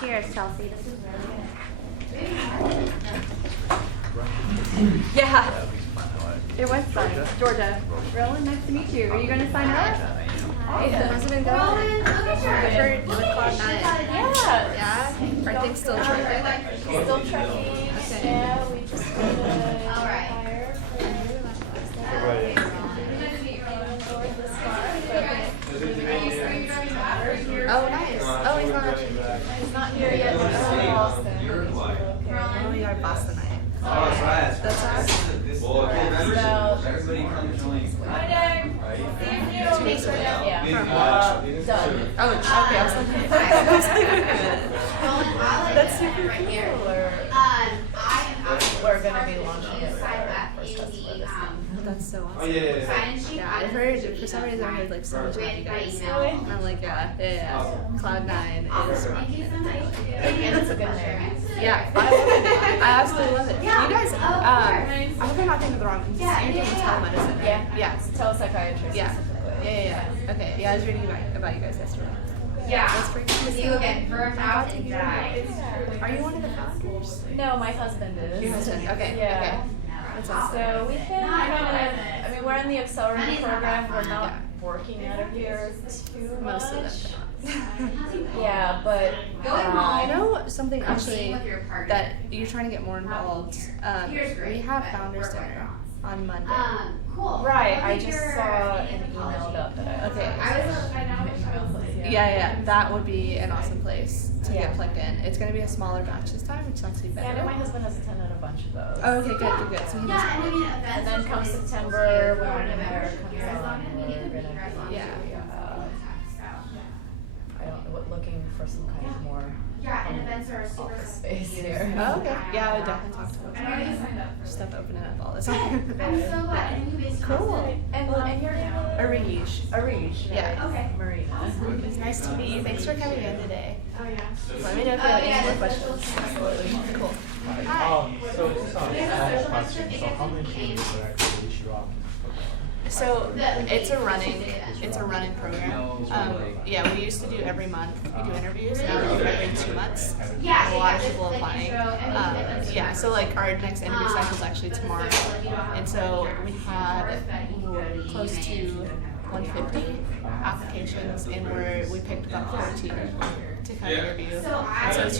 Cheers, Chelsea. This is really good. Yeah. It was fun. Georgia. Roland, nice to meet you. Are you going to sign up? Hey, how's it been going? Roland, look at your Heard with Cloud9. Yeah. Are things still trucking? Still trucking. Okay. Yeah, we just did a hire for Oh, nice. Oh, he's not here yet. He's in Boston. Oh, you are Bostonite. Oh, that's right. That's awesome. Everybody come join. Hi, Dave. Right? 2 weeks right now? Yeah. From done. Oh, okay. I was like, that's super cool. We're going to be launching it with our first customer this month. That's so awesome. Oh, yeah. Yeah, I heard, for some reason, I heard like so much about you guys. And I'm like, yeah. Cloud9 is rocking. And it's a good name. Yeah, I love it. I absolutely love it. You guys, I hope I'm not thinking of the wrong thing. You're doing telemedicine, right? Yeah. Telepsychiatry. Yeah. Yeah. Okay. Yeah, I was reading about you guys yesterday. Yeah. That's pretty cool. You will get burned out and die. Are you one of the founders? No, my husband is. Your husband. Okay. Yeah. Okay. That's awesome. So we can I mean, we're in the accelerator program. We're not working out of here too much. Most of them. Yeah, but you know something actually that you're trying to get more involved. We have founders dinner on Monday. Cool. Right, I just saw an email about that. Okay. Yeah, that would be an awesome place to get plugged in. It's going to be a smaller batch this time, which is actually better. Yeah, my husband has attended a bunch of those. Oh, okay, good. So he and then come September, when our new hire comes on, we're going to be looking for some kind of more office space here. Oh, okay. Yeah, I would definitely talk to him. Stuff opening up all the time. I'm so glad. Cool. And your name is? Arish. Yeah. Okay. Marina. It's nice to meet you. Thanks for coming in today. Oh, yeah. Let me know if you have any more questions. Absolutely. Cool. Hi. So just on that question, so how many people are actually show up? So it's a running program. Yeah, we used to do every month. We do interviews. Now we do every 2 months. A lot of people applying. Yeah, so like our next interview cycle is actually tomorrow, and so we had close to 150 applications, and we picked about 14 to come interview. And so it's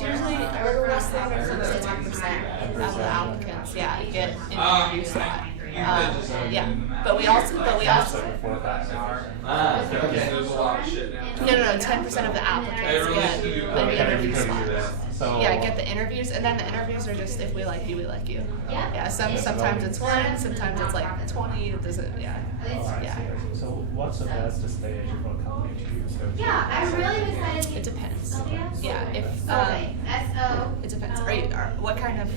usually less than 10% of the applicants. Yeah, get an interview slot. Yeah, but we also. There's a lot of shit now. No, 10% of the applicants get an interview slot. Yeah, get the interviews, and then the interviews are just if we like you, we like you. Yeah, sometimes it's 1, sometimes it's like 20. It doesn't. Yeah. So what's the best stage for a company to use? Yeah, I'm really excited. It depends. Yeah, if it depends. What kind of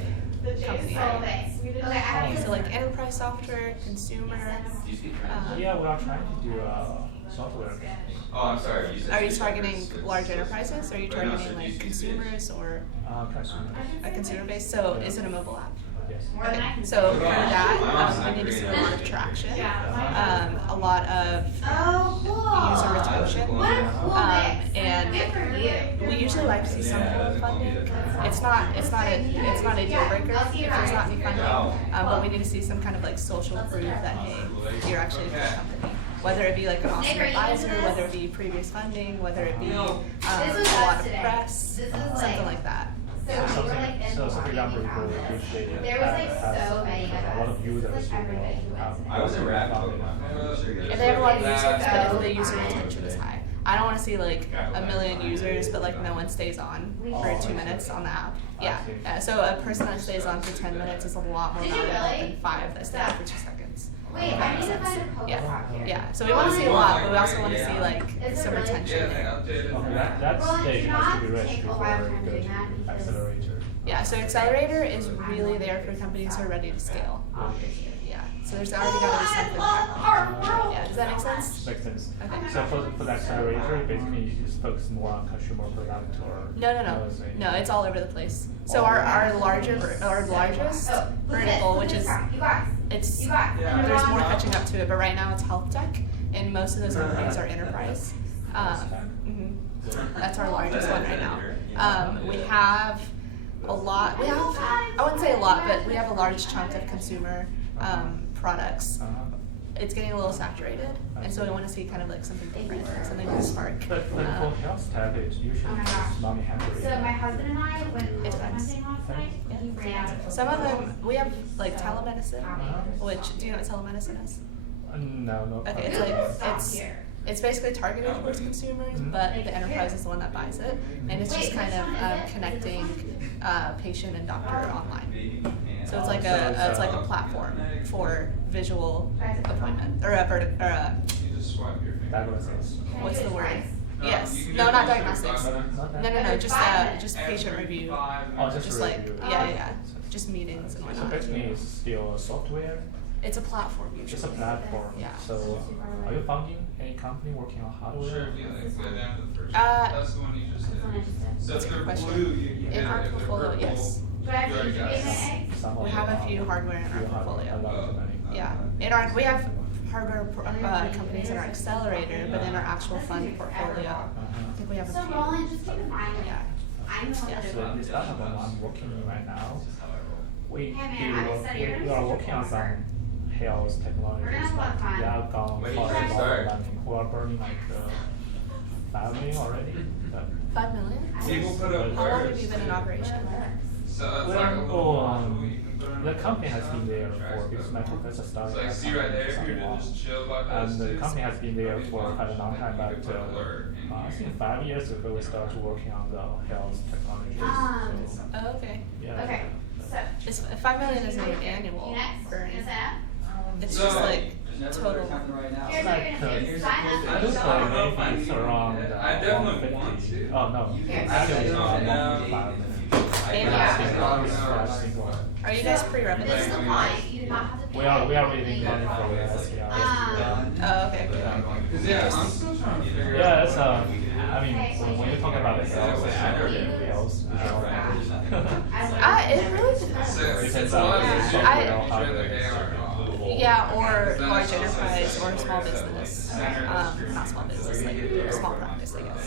company are you? So like enterprise software, consumer. Yeah, we are trying to do software. Oh, I'm sorry. Are you targeting large enterprises? Are you targeting like consumers or a consumer base? So is it a mobile app? Yes. Okay, so for that, we need to see a lot of traction, a lot of user retention, and we usually like to see some kind of funding. It's not a deal breaker if there's not any funding, but we need to see some kind of like social proof that hey, you're actually a good company. Whether it be like an awesome advisor, whether it be previous funding, whether it be a lot of press, something like that. So for example, if they have a lot of users, I was in rap. If they have a lot of users, but if the user retention is high. I don't want to see like 1 million users, but like no one stays on for 2 minutes on the app. Yeah. So a person that stays on for 10 minutes is a lot more valuable than 5 that stay on for 2 seconds. Wait, I need to find a Yeah. So we want to see a lot, but we also want to see like some retention. That stage has to be registered for a good accelerator. Yeah, so Accelerator is really there for companies who are ready to scale. Yeah, so there's already got to be something there. Yeah, does that make sense? Makes sense. Okay. So for the accelerator, basically you just focus more on consumer product or No, it's all over the place. So our largest vertical, which is there's more catching up to it, but right now it's health tech, and most of those companies are enterprise. That's our largest one right now. We have a lot. I wouldn't say a lot, but we have a large chunk of consumer products. It's getting a little saturated, and so we want to see kind of like something different, something to spark. But for health tech, it's usually just mommy handling. So my husband and I went It depends. last night. He ran. Some of them, we have like telemedicine, which, do you know what telemedicine is? No. Okay, it's basically targeted towards consumers, but the enterprise is the one that buys it, and it's just kind of connecting patient and doctor online. So it's like a platform for visual appointment or a diagnosis. what's the word? Yes. No, not diagnostics. No. Just patient review. Oh, just like review. yeah. Just meetings and So whatnot. basically, it's still a software. It's a platform usually. Just a platform. Yeah. So, are you founding any company working on hardware? Sure, if you like, go down to the first. That's the one you just did. So That's if a good they're question. blue, you In our get the portfolio, purple. yes. Do I have You already to got give it. my Some We of have them a few hardware in our a lot portfolio. of money. Yeah, we have hardware companies in our accelerator, but in our actual fund portfolio, I think we have a So few. Roland, just keep in mind, Yeah. I'm the one that So the startup that I'm working in right now, we Hey, man, I'm excited. You're we gonna are be working on such a some health technologies. We're gonna have a lot of fun. We have gone When for you a guys lot start? of money. We are burning like 5 million already. But 5 million? People put up How long have words. you been in operation? So it's Well, like a little module you can put on the your company has phone. been there for, because my professor started. So like, that see right there, company if you're to some just chill while. by those And the two, company has been there for quite a long time, you but could put alert and I you think can- 5 years ago we started working on the health technologies. So, Oh, okay. yeah. Okay, so. It's 5 million isn't an annual You next? burn. You set It's So- just like total. up? Like, Here's what you're gonna do, sign I up. think I don't know if I maybe it's need around it. I definitely 150. want to. Oh, no. Here. Actually, it's around Yeah. 1.5. Are you guys pre-revenue? This is the line, you do not have to pay. We are raising money for the SDR. Oh, okay. Cause yeah, I'm still trying to figure Yeah, out. it's I mean, when you're talking about the health, it's not really health. It really depends. Depends a on lot the easier software to or turn hardware. the AR off. Yeah, or large enterprise or small business. Not small business, like small practice, I guess.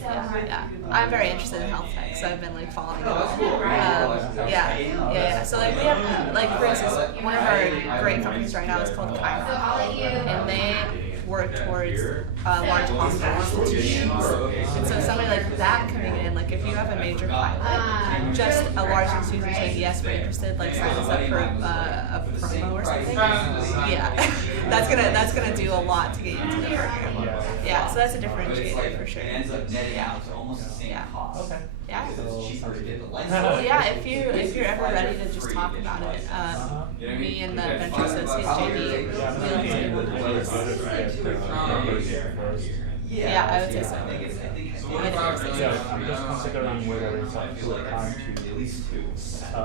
Yeah. I'm very interested in health tech, so I've been like following it. Yeah. So like we have, like for instance, one of our great companies right now is called Coufal, and they work towards large hospital institutions. And so somebody like that coming in, like if you have a major pilot, just a large institution saying yes, we're interested, like sign us up for a promo or something. Yeah, that's gonna do a lot to get you into the program. Yeah, so that's a differentiator for sure. Yeah. Okay. Yeah. So, Yeah, if you're ever ready to just talk about it, me and the venture associate JD, yeah, I would say so. yeah, I'm just considering whether it's a good time to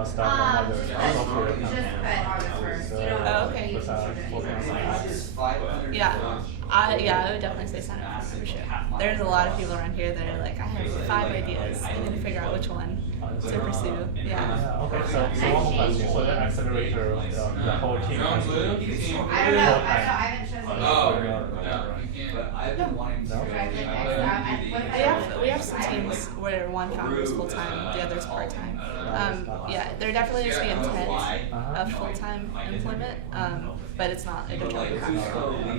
start another software company. Oh, okay. Because I'm working on some apps. Yeah, I would definitely say sign up for membership. There's a lot of people around here that are like, I have 5 ideas. I need to figure out which one to pursue. Yeah. Okay, so one more question. So the accelerator, the whole team has to I don't know, I haven't chosen. Oh, no, you can't. But I've been wanting to. We have some teams where one founder is full time, the other is part time. Yeah, there definitely needs to be intent of full time employment, but it's not a determined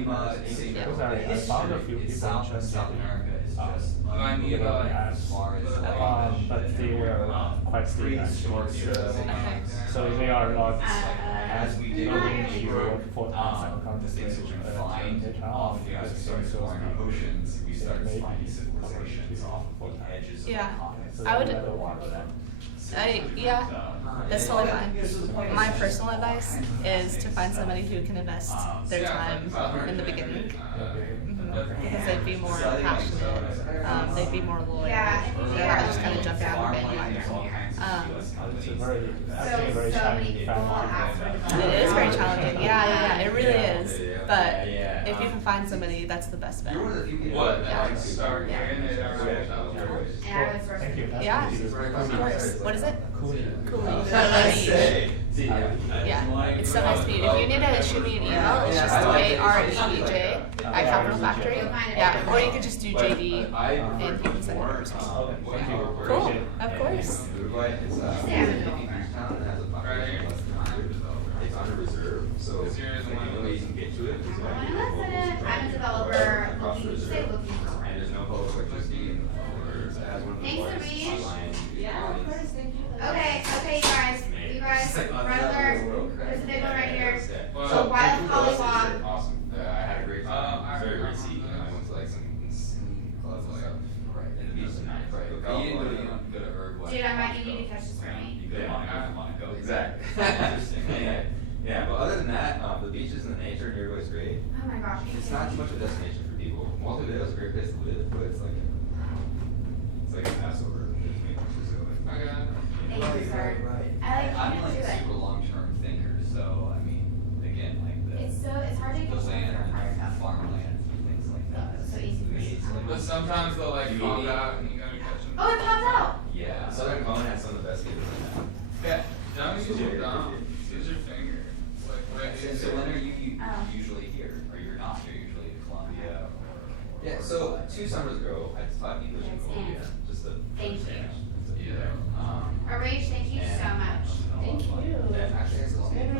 factor. Because I found a few people interested I in need developing apps, but they were quite stable. So they are not as willing to work full time simultaneously. Yeah, I would. Yeah, that's totally fine. My personal advice is to find somebody who can invest their time in the beginning. Because they'd be more passionate, they'd be more loyal. They're not just kind of jumping on the bandwagon. It's a very, actually very so many challenging people ask for family. It is very challenging. Yeah, it really is. But Yeah. if you can find somebody, that's the best bet. What? Yeah. Start hearing it already. And I was first. Thank you. That's Yeah, what you do. of course. What is it? Cool. Cool. Yeah. It's so nice to meet you. If you need to shoot me an email, it's just AREJ@Capital Factory. Yeah, or you could just do JD and you can send it over to me. Okay, thank you. Cool. Appreciate it. Of course. It's under reserve, so Is yours the only way you can get to it is I'm a developer looking, say looking for and there's no public electricity or it has one of the Thanks, largest Louise. online Okay, you guys, red alert, there's a big one right here. So Wild Collywog. Awesome. I had a great time. Very great seat. I went to like some insane clubs and stuff. And the beach is nice. You don't go to Uruguay. Dude, I might need to catch this for me. You go to Monaco. Exactly. Interesting. Yeah, but other than that, the beaches and the nature in Uruguay is great. Oh my gosh. It's not too much of a destination for people. Montevideo is a great place to live, but it's like a Passover. Thank you, sir. I'm like a super long-term thinker, so I mean, again, like It's hard to get the land for hard and farmland and things like that. So easy for me. But sometimes they'll like pop out and you gotta catch them. Oh, it popped out. Yeah. Southern Cone has some of the best games in that. Yeah. Don't use your thumb. Use your finger. It's like way So when are you Oh. usually here, or you're not? You're usually in Colombia, or Yeah, so 2 summers ago, I taught English in Colombia. Just the Thank first you. stage. Arrange, thank you so much. Thank you. Yeah, actually, it's No, it's perfect. the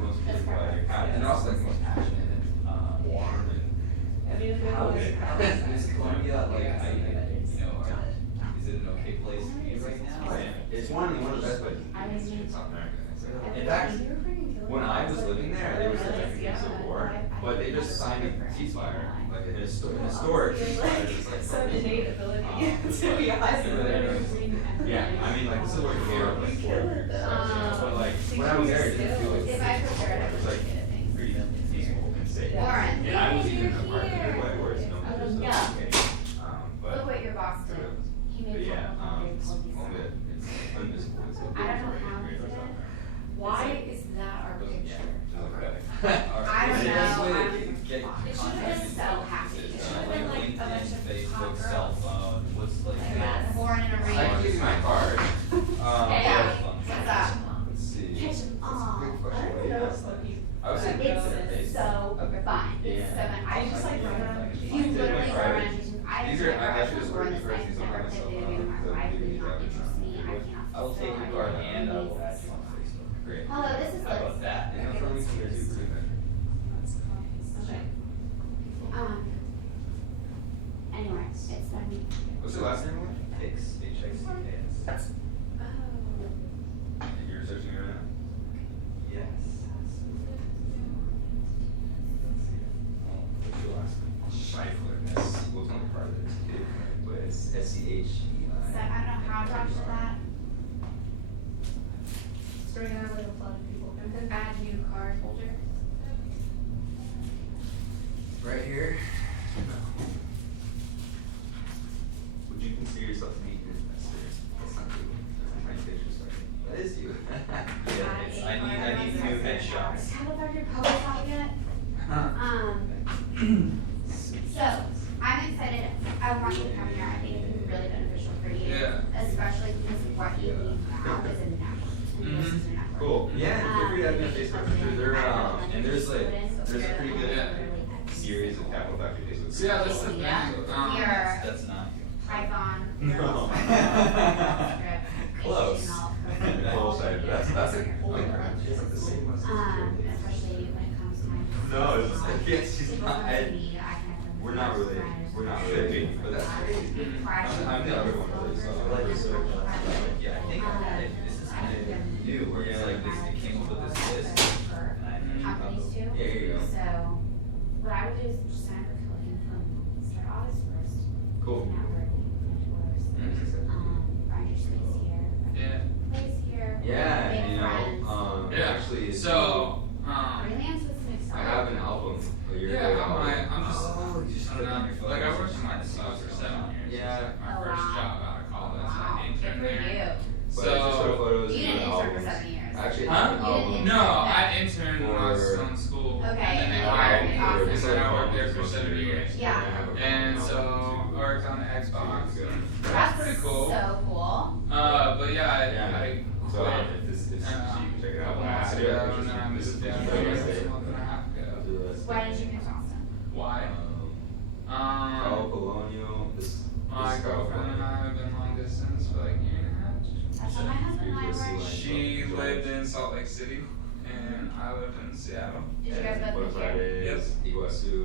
most That's perfect. and also like the most passionate and warm and is Colombia like is it an okay place to be right now? it's one of the best places in South America. In fact, when I was living there, they were still in the Civil War, but they just signed a ceasefire, like an historic ceasefire. It's like Some innate ability to be isolated. Yeah, I mean, like the Civil War came out like 4 years. But like when I was there, it didn't feel like If I prepared, I it was would like get it. Thanks. pretty peaceful and safe. Lauren, And I was even in a part of Uruguay where it's known for Yeah. okay. But Look what your boss did. He but made yeah, it's Colombia, it's unmissable. It's a I don't know how great he place did out it. there. Why is that our picture? I don't know. Get It should contact have been so happy. Is It it should have like been like a bunch LinkedIn, of Facebook, hot cell girls. phone? What's like Yeah, born in a I rain. can give you my card. Hey, what's up? Let's see. That's a good question. What do you have? I would say It's so fun. It's so fun. I just like run around. You literally run around. These are, I actually just ordered these first. These are Never by myself. played video game in my life. It does not interest me. I cannot. I will take your card and I will add you on Facebook. Great. Hello, this is How Liz. about that? And I'm throwing you guys a pretty Okay. Anyway, it's fun. What's your last name, Lauren? Hicks, H-I-C-K-S. And you're searching it right now? Yes. What's your last name? Scheifler. S. What's on the card there? But it's S-C-H-E-I. So I don't know how Josh did that. We're gonna have like a lot of people. Add new card holder. Right here. Would you consider yourself to be an investor? That's not you. That's my picture starting. That is you. Yeah, it's, I need new headshots. Haven't found your public copy yet? So, I'm excited. I want you to come here. I think it would be really beneficial for you. Yeah. Especially because what you need now is a network. And this is a network. Cool. Yeah, feel free to add me on Facebook. And there's a pretty good series of Capital Factory Facebook. So yeah, that's the thing. Here, That's not you. Python. No. Close. Full side. That's like, it's like the same one. Especially when it comes time. No, it's just like, yes, she's not. We're not related. We're not related. But that's great. I'm the other one really, so I like research. Yeah, I think this is kind of new, where it's like this, it came up with this list. And I think Companies too. Yeah, here you go. So, what I would do is just sign up for coding from start August 1st. Cool. Networking, mentors, find your space here. Yeah. Place here. Yeah, make you friends. know, Yeah. actually, it's So, Freelance with some I have an album a year yeah, ago. I'm just, Oh, you just I don't know. Like I worked in myself for 7 years. Yeah. It was like my first job out of college. I interned there Yeah. And so I worked on the Xbox. That's pretty cool. So cool. But yeah, I quit. A couple months ago, and then I moved down here a month and a half ago. Why did you move to Austin? Why? Colonial. My girlfriend and I have been long distance for like a year and a half. That's how my husband and I were. She lived in Salt Lake City, and I lived in Seattle. Did you guys both move here? Yes.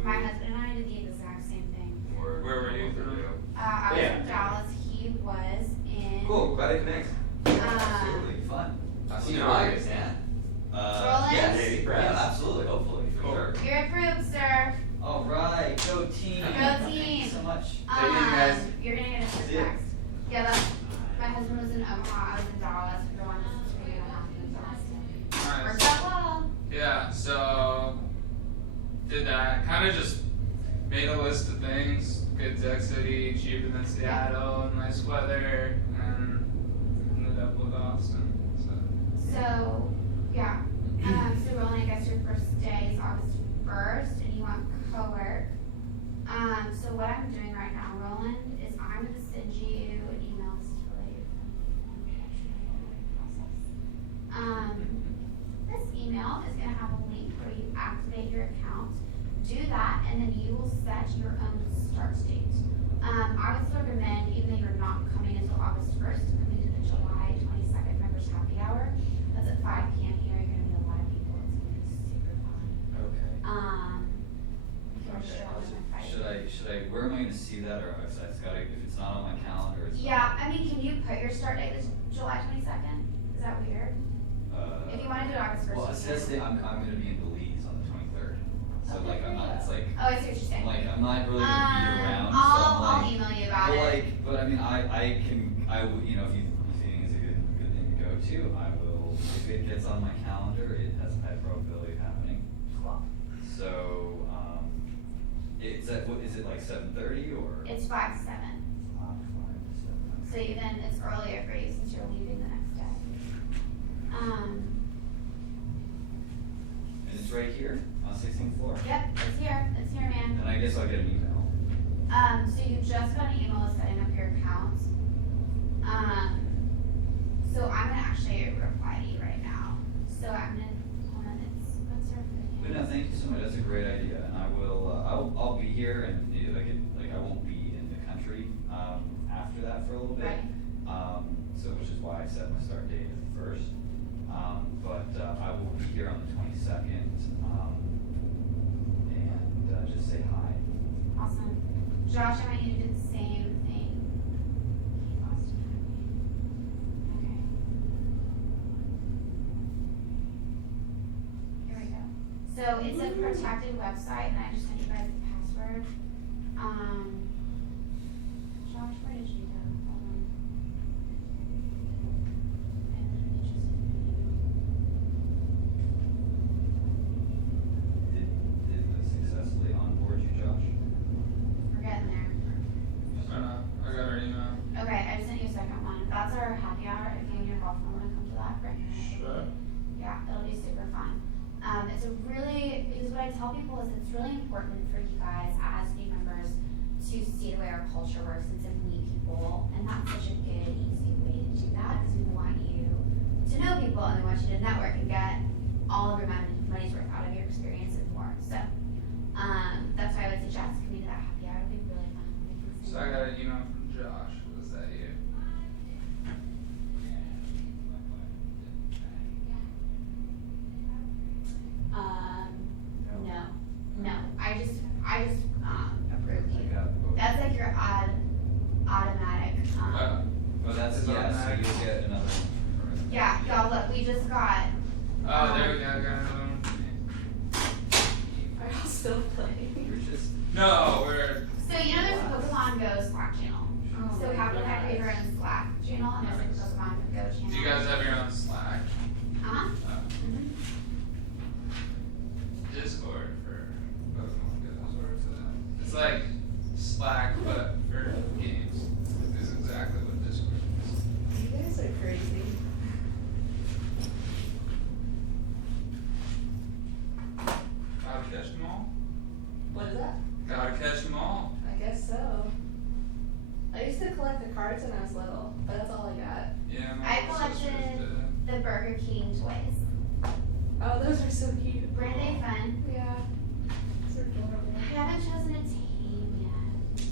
My husband and I did the exact same thing. Where were you from? I was in Dallas. He was in. Cool, glad it connects. Absolutely, fun. I've seen you in August. Roland? Yes, yeah, absolutely, hopefully, for sure. You're approved, sir. All right, go team. Go Thank team. you so much. You're gonna get a text. Yeah, that's, my husband was in Omaha. I was in Dallas. We were on this 3.5 in Austin. Worked out well. Yeah, so did that. Kind of just made a list of things. Good Tech City, cheaper than Seattle, nice weather, and ended up with Austin. So, yeah. So Roland, I guess your first day is August 1st, and you want co-work. So what I'm doing right now, Roland, is I'm going to send you an email. This is related process. This email is going to have a link where you activate your account. Do that, and then you will set your own start date. I would recommend, even though you're not coming until August 1st, coming to the July 22nd members happy hour. That's at 5 p.m. here. You're going to meet a lot of people. It's going to be super fun. Okay. Should I, where am I gonna see that, or if it's not on my calendar, it's Yeah, I mean, can you put your start date as July 22nd? Is that weird? If you want to do August 1st. Well, it says that I'm gonna be in Belize on the 23rd, so Okay, like I'm not, it's like. Oh, I see what you're saying. Like I'm not really gonna be around, so I'll I'm like. email you about Well, it. like, but I mean, I would, you know, if you think it's a good thing to go to, I will. If it gets on my calendar, it has a high probability of happening. Cool. So, is it like 7:30 or? It's 5 to 7. 5 to 7. So even it's earlier for you since you're leaving the next day. And it's right here on 16th floor. Yep, it's here. It's here, man. And I guess I'll get an email. So you just got an email setting up your account. So I'm gonna actually reply to you right now. So I'm gonna, hold on, what's our video? But no, thank you so much. That's a great idea, and I will. I'll be here, and I won't be in the country after that for a little bit. Right. So which is why I set my start date as the 1st. But I will be here on the 22nd, and just say hi. Awesome. Josh, I want you to do the same thing. Keep Austin happy. Okay. Here we go. So it's a protected website, and I just sent you guys the password. Josh, where did you go? Hold on. I literally just Did it successfully onboard you, Josh? We're getting there. I got her email. Okay, I just sent you a second one. That's our happy hour. If you and your girlfriend want to come to that, bring her. Sure. Yeah, it'll be super fun. Because what I tell people is it's really important for you guys as new members to see the way our culture works and to meet people. And that's such a good, easy way to do that because we want you to know people and we want you to network and get all of your money's worth out of your experience and more. So that's why I would suggest coming to that happy hour. It'll be really fun. So I got an email from Josh. Was that you? No. I just approved you. That's like your automatic. Well, that's Is yeah. So automatic. you'll get another. Yeah, y'all look. We just got. Oh, there we go. I got another one. Are y'all still playing? You're just. No, we're. So you know there's a Pokemon Go Slack channel. So Capital Hack created our own Slack channel, and there's like a Pokemon Go channel. Do you guys have your own Slack? Uh-huh. Discord for Pokemon Go. It's like Slack, but for games. Is exactly what Discord is. You guys are crazy. Gotta catch them all. What is that? Gotta catch them all. cards when I was little, but that's all I got. Yeah, my I little sisters collected did. the Burger King toys. Oh, those are so cute. Weren't they fun? Yeah. Those are adorable. I haven't chosen a team yet.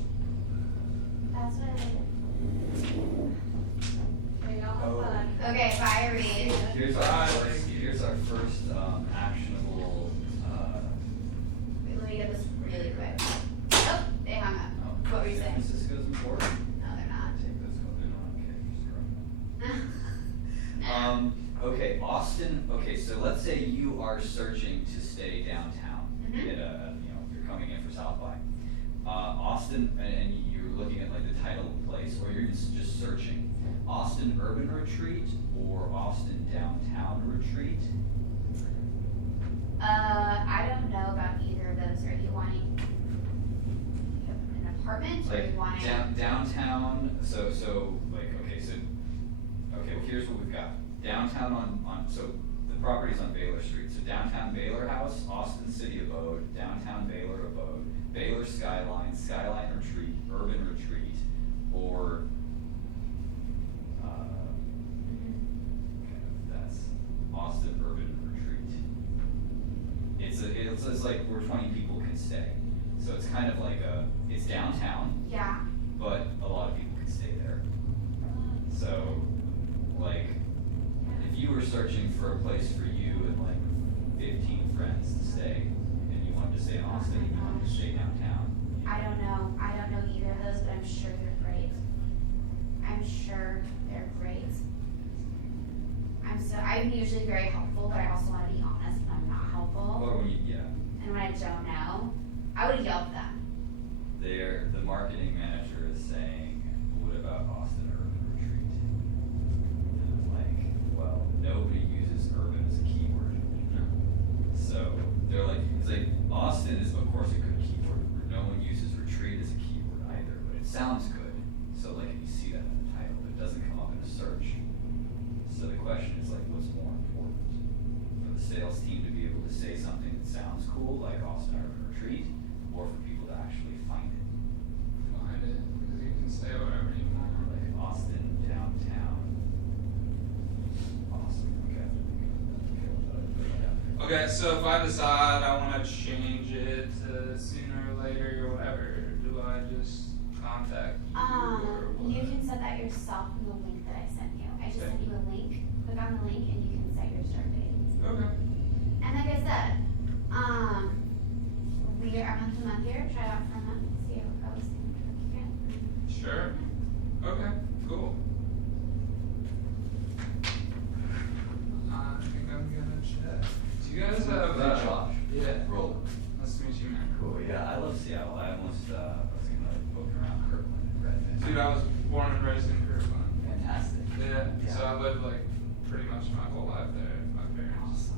That's what I did. Okay, y'all have fun. Okay, bye, Reed. Here's our first actionable. Wait, let me get this really quick. Oh, they hung up. What were you saying? San Francisco's important. No, they're not. Take those they're not. Okay, okay, Austin. Okay, so let's say you are searching to stay downtown. Mhm. You're coming in for South by. Austin, and you're looking at like the title of the place, or you're just searching. Austin Urban Retreat or Austin Downtown Retreat? I don't know about either of those. Are you wanting an apartment or are you wanting? Downtown, so here's what we've got. Downtown so the property's on Baylor Street. So downtown Baylor House, Austin City Abode, downtown Baylor Abode, Baylor Skyline, Skyline Retreat, Urban Retreat, or that's Austin Urban Retreat. It's like where 20 people can stay. So it's kind of like it's downtown. Yeah. But a lot of people can stay there. So, like, if you were searching for a place for you and like 15 friends to stay, and you wanted to stay in Austin, and you wanted to stay downtown. I don't know either of those, but I'm sure they're great. I'm usually very helpful, but I also want to be honest when I'm not helpful. Or when And when I don't know, I would yell at them. the marketing manager is saying, what about Austin Urban Retreat? And I'm like, well, nobody uses urban as a keyword. So they're like, it's like, Austin is of course a good keyword. No one uses retreat as a keyword either, but it sounds good. So like if you see that in the title, it doesn't come up in a search. So the question is like, what's more important? For the sales team to be able to say something that sounds cool, like Austin Urban Retreat, or for people to actually find it? Find it, because you can say whatever you want. Like Austin downtown. Awesome. Okay, so if I decide I want to change it to sooner or later or whatever, do I just contact you or what? You can set that yourself in the link that I sent you. I just sent you a link. Click on the link and you can set your start date. Okay. And like I said, we are month to month here. Try it out for a month. See how it goes. Sure. Okay, cool. I think I'm gonna check. Do you guys have Josh. Yeah. Roll. Nice to meet you, man. Cool. Yeah, I love Seattle. I almost was gonna like poke around Kirkland and Redmond. Dude, I was born and raised in Coufal. Fantastic. Yeah. So I lived like pretty much my whole life there. My parents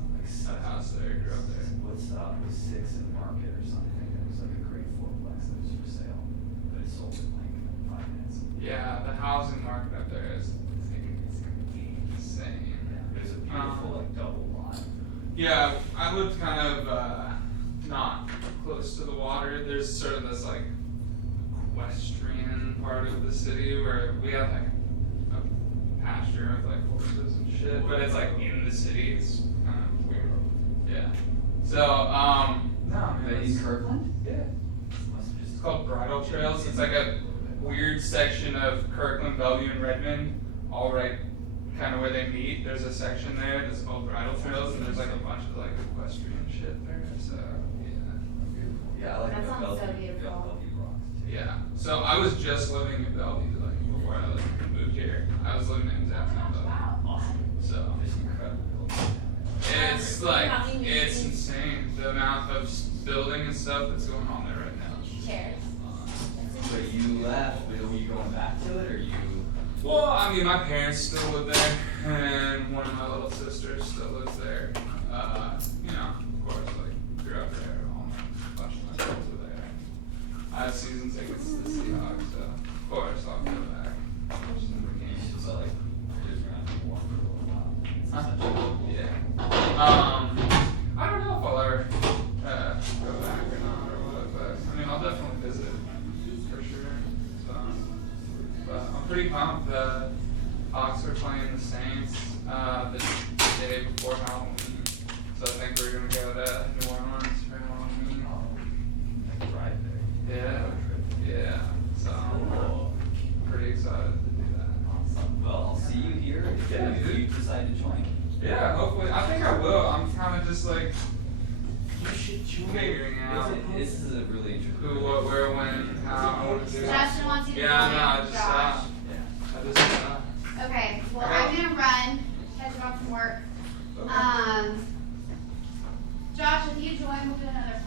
had a house there, grew up there. What's was 6 in the market or something? It was like a great fourplex that was for sale, but it sold in like 5 minutes. Yeah, the housing market up there is insane. Yeah, there's a beautiful like double line. Yeah, I lived kind of not close to the water. There's sort of this like equestrian part of the city where we have like a pasture with like horses and shit, but it's like in the city. It's kind of weird. Yeah. So, no, man. In Kirkland? Yeah. It's called Bridle Trails. It's like a weird section of Kirkland, Bellevue, and Redmond, all right kind of where they meet. There's a section there that's called Bridle Trails, and there's like a bunch of like equestrian shit there. So, yeah. Yeah, I like That the sounds so Bellevue. beautiful. Bellevue rocks too. Yeah. So I was just living in Bellevue like before I like moved here. I was living in downtown Bellevue. Awesome. So It's incredible. it's like it's insane the amount of building and stuff that's going on there right now. Cheers. So you left, but were you going back to it, or you? Well, I mean, my parents still live there, and one of my little sisters still lives there. You know, of course, like grew up there. All my bunch of my friends are there. I have season tickets to the Seahawks, so of course I'll go back. Watch some of the games. So like, you're just gonna have to walk for a little while. Yeah. I don't know if I'll ever go back or not or what, but I mean, I'll definitely visit for sure. So, but I'm pretty pretty pumped. The Hawks are playing the Saints the day before Halloween, so I think we're gonna go to New Orleans for Halloween. Like right there. Yeah. So I'm pretty excited to do that. Awesome. Well, I'll see you here if you decide to join. Yeah, hopefully. I think I will. I'm kind of just like figuring out This is a really interesting. who, what, where, when, how. Justin wants you to Yeah, join no, I just Josh. I just Okay, well, I'm gonna run, catch up from work. Josh, if you join, we'll do another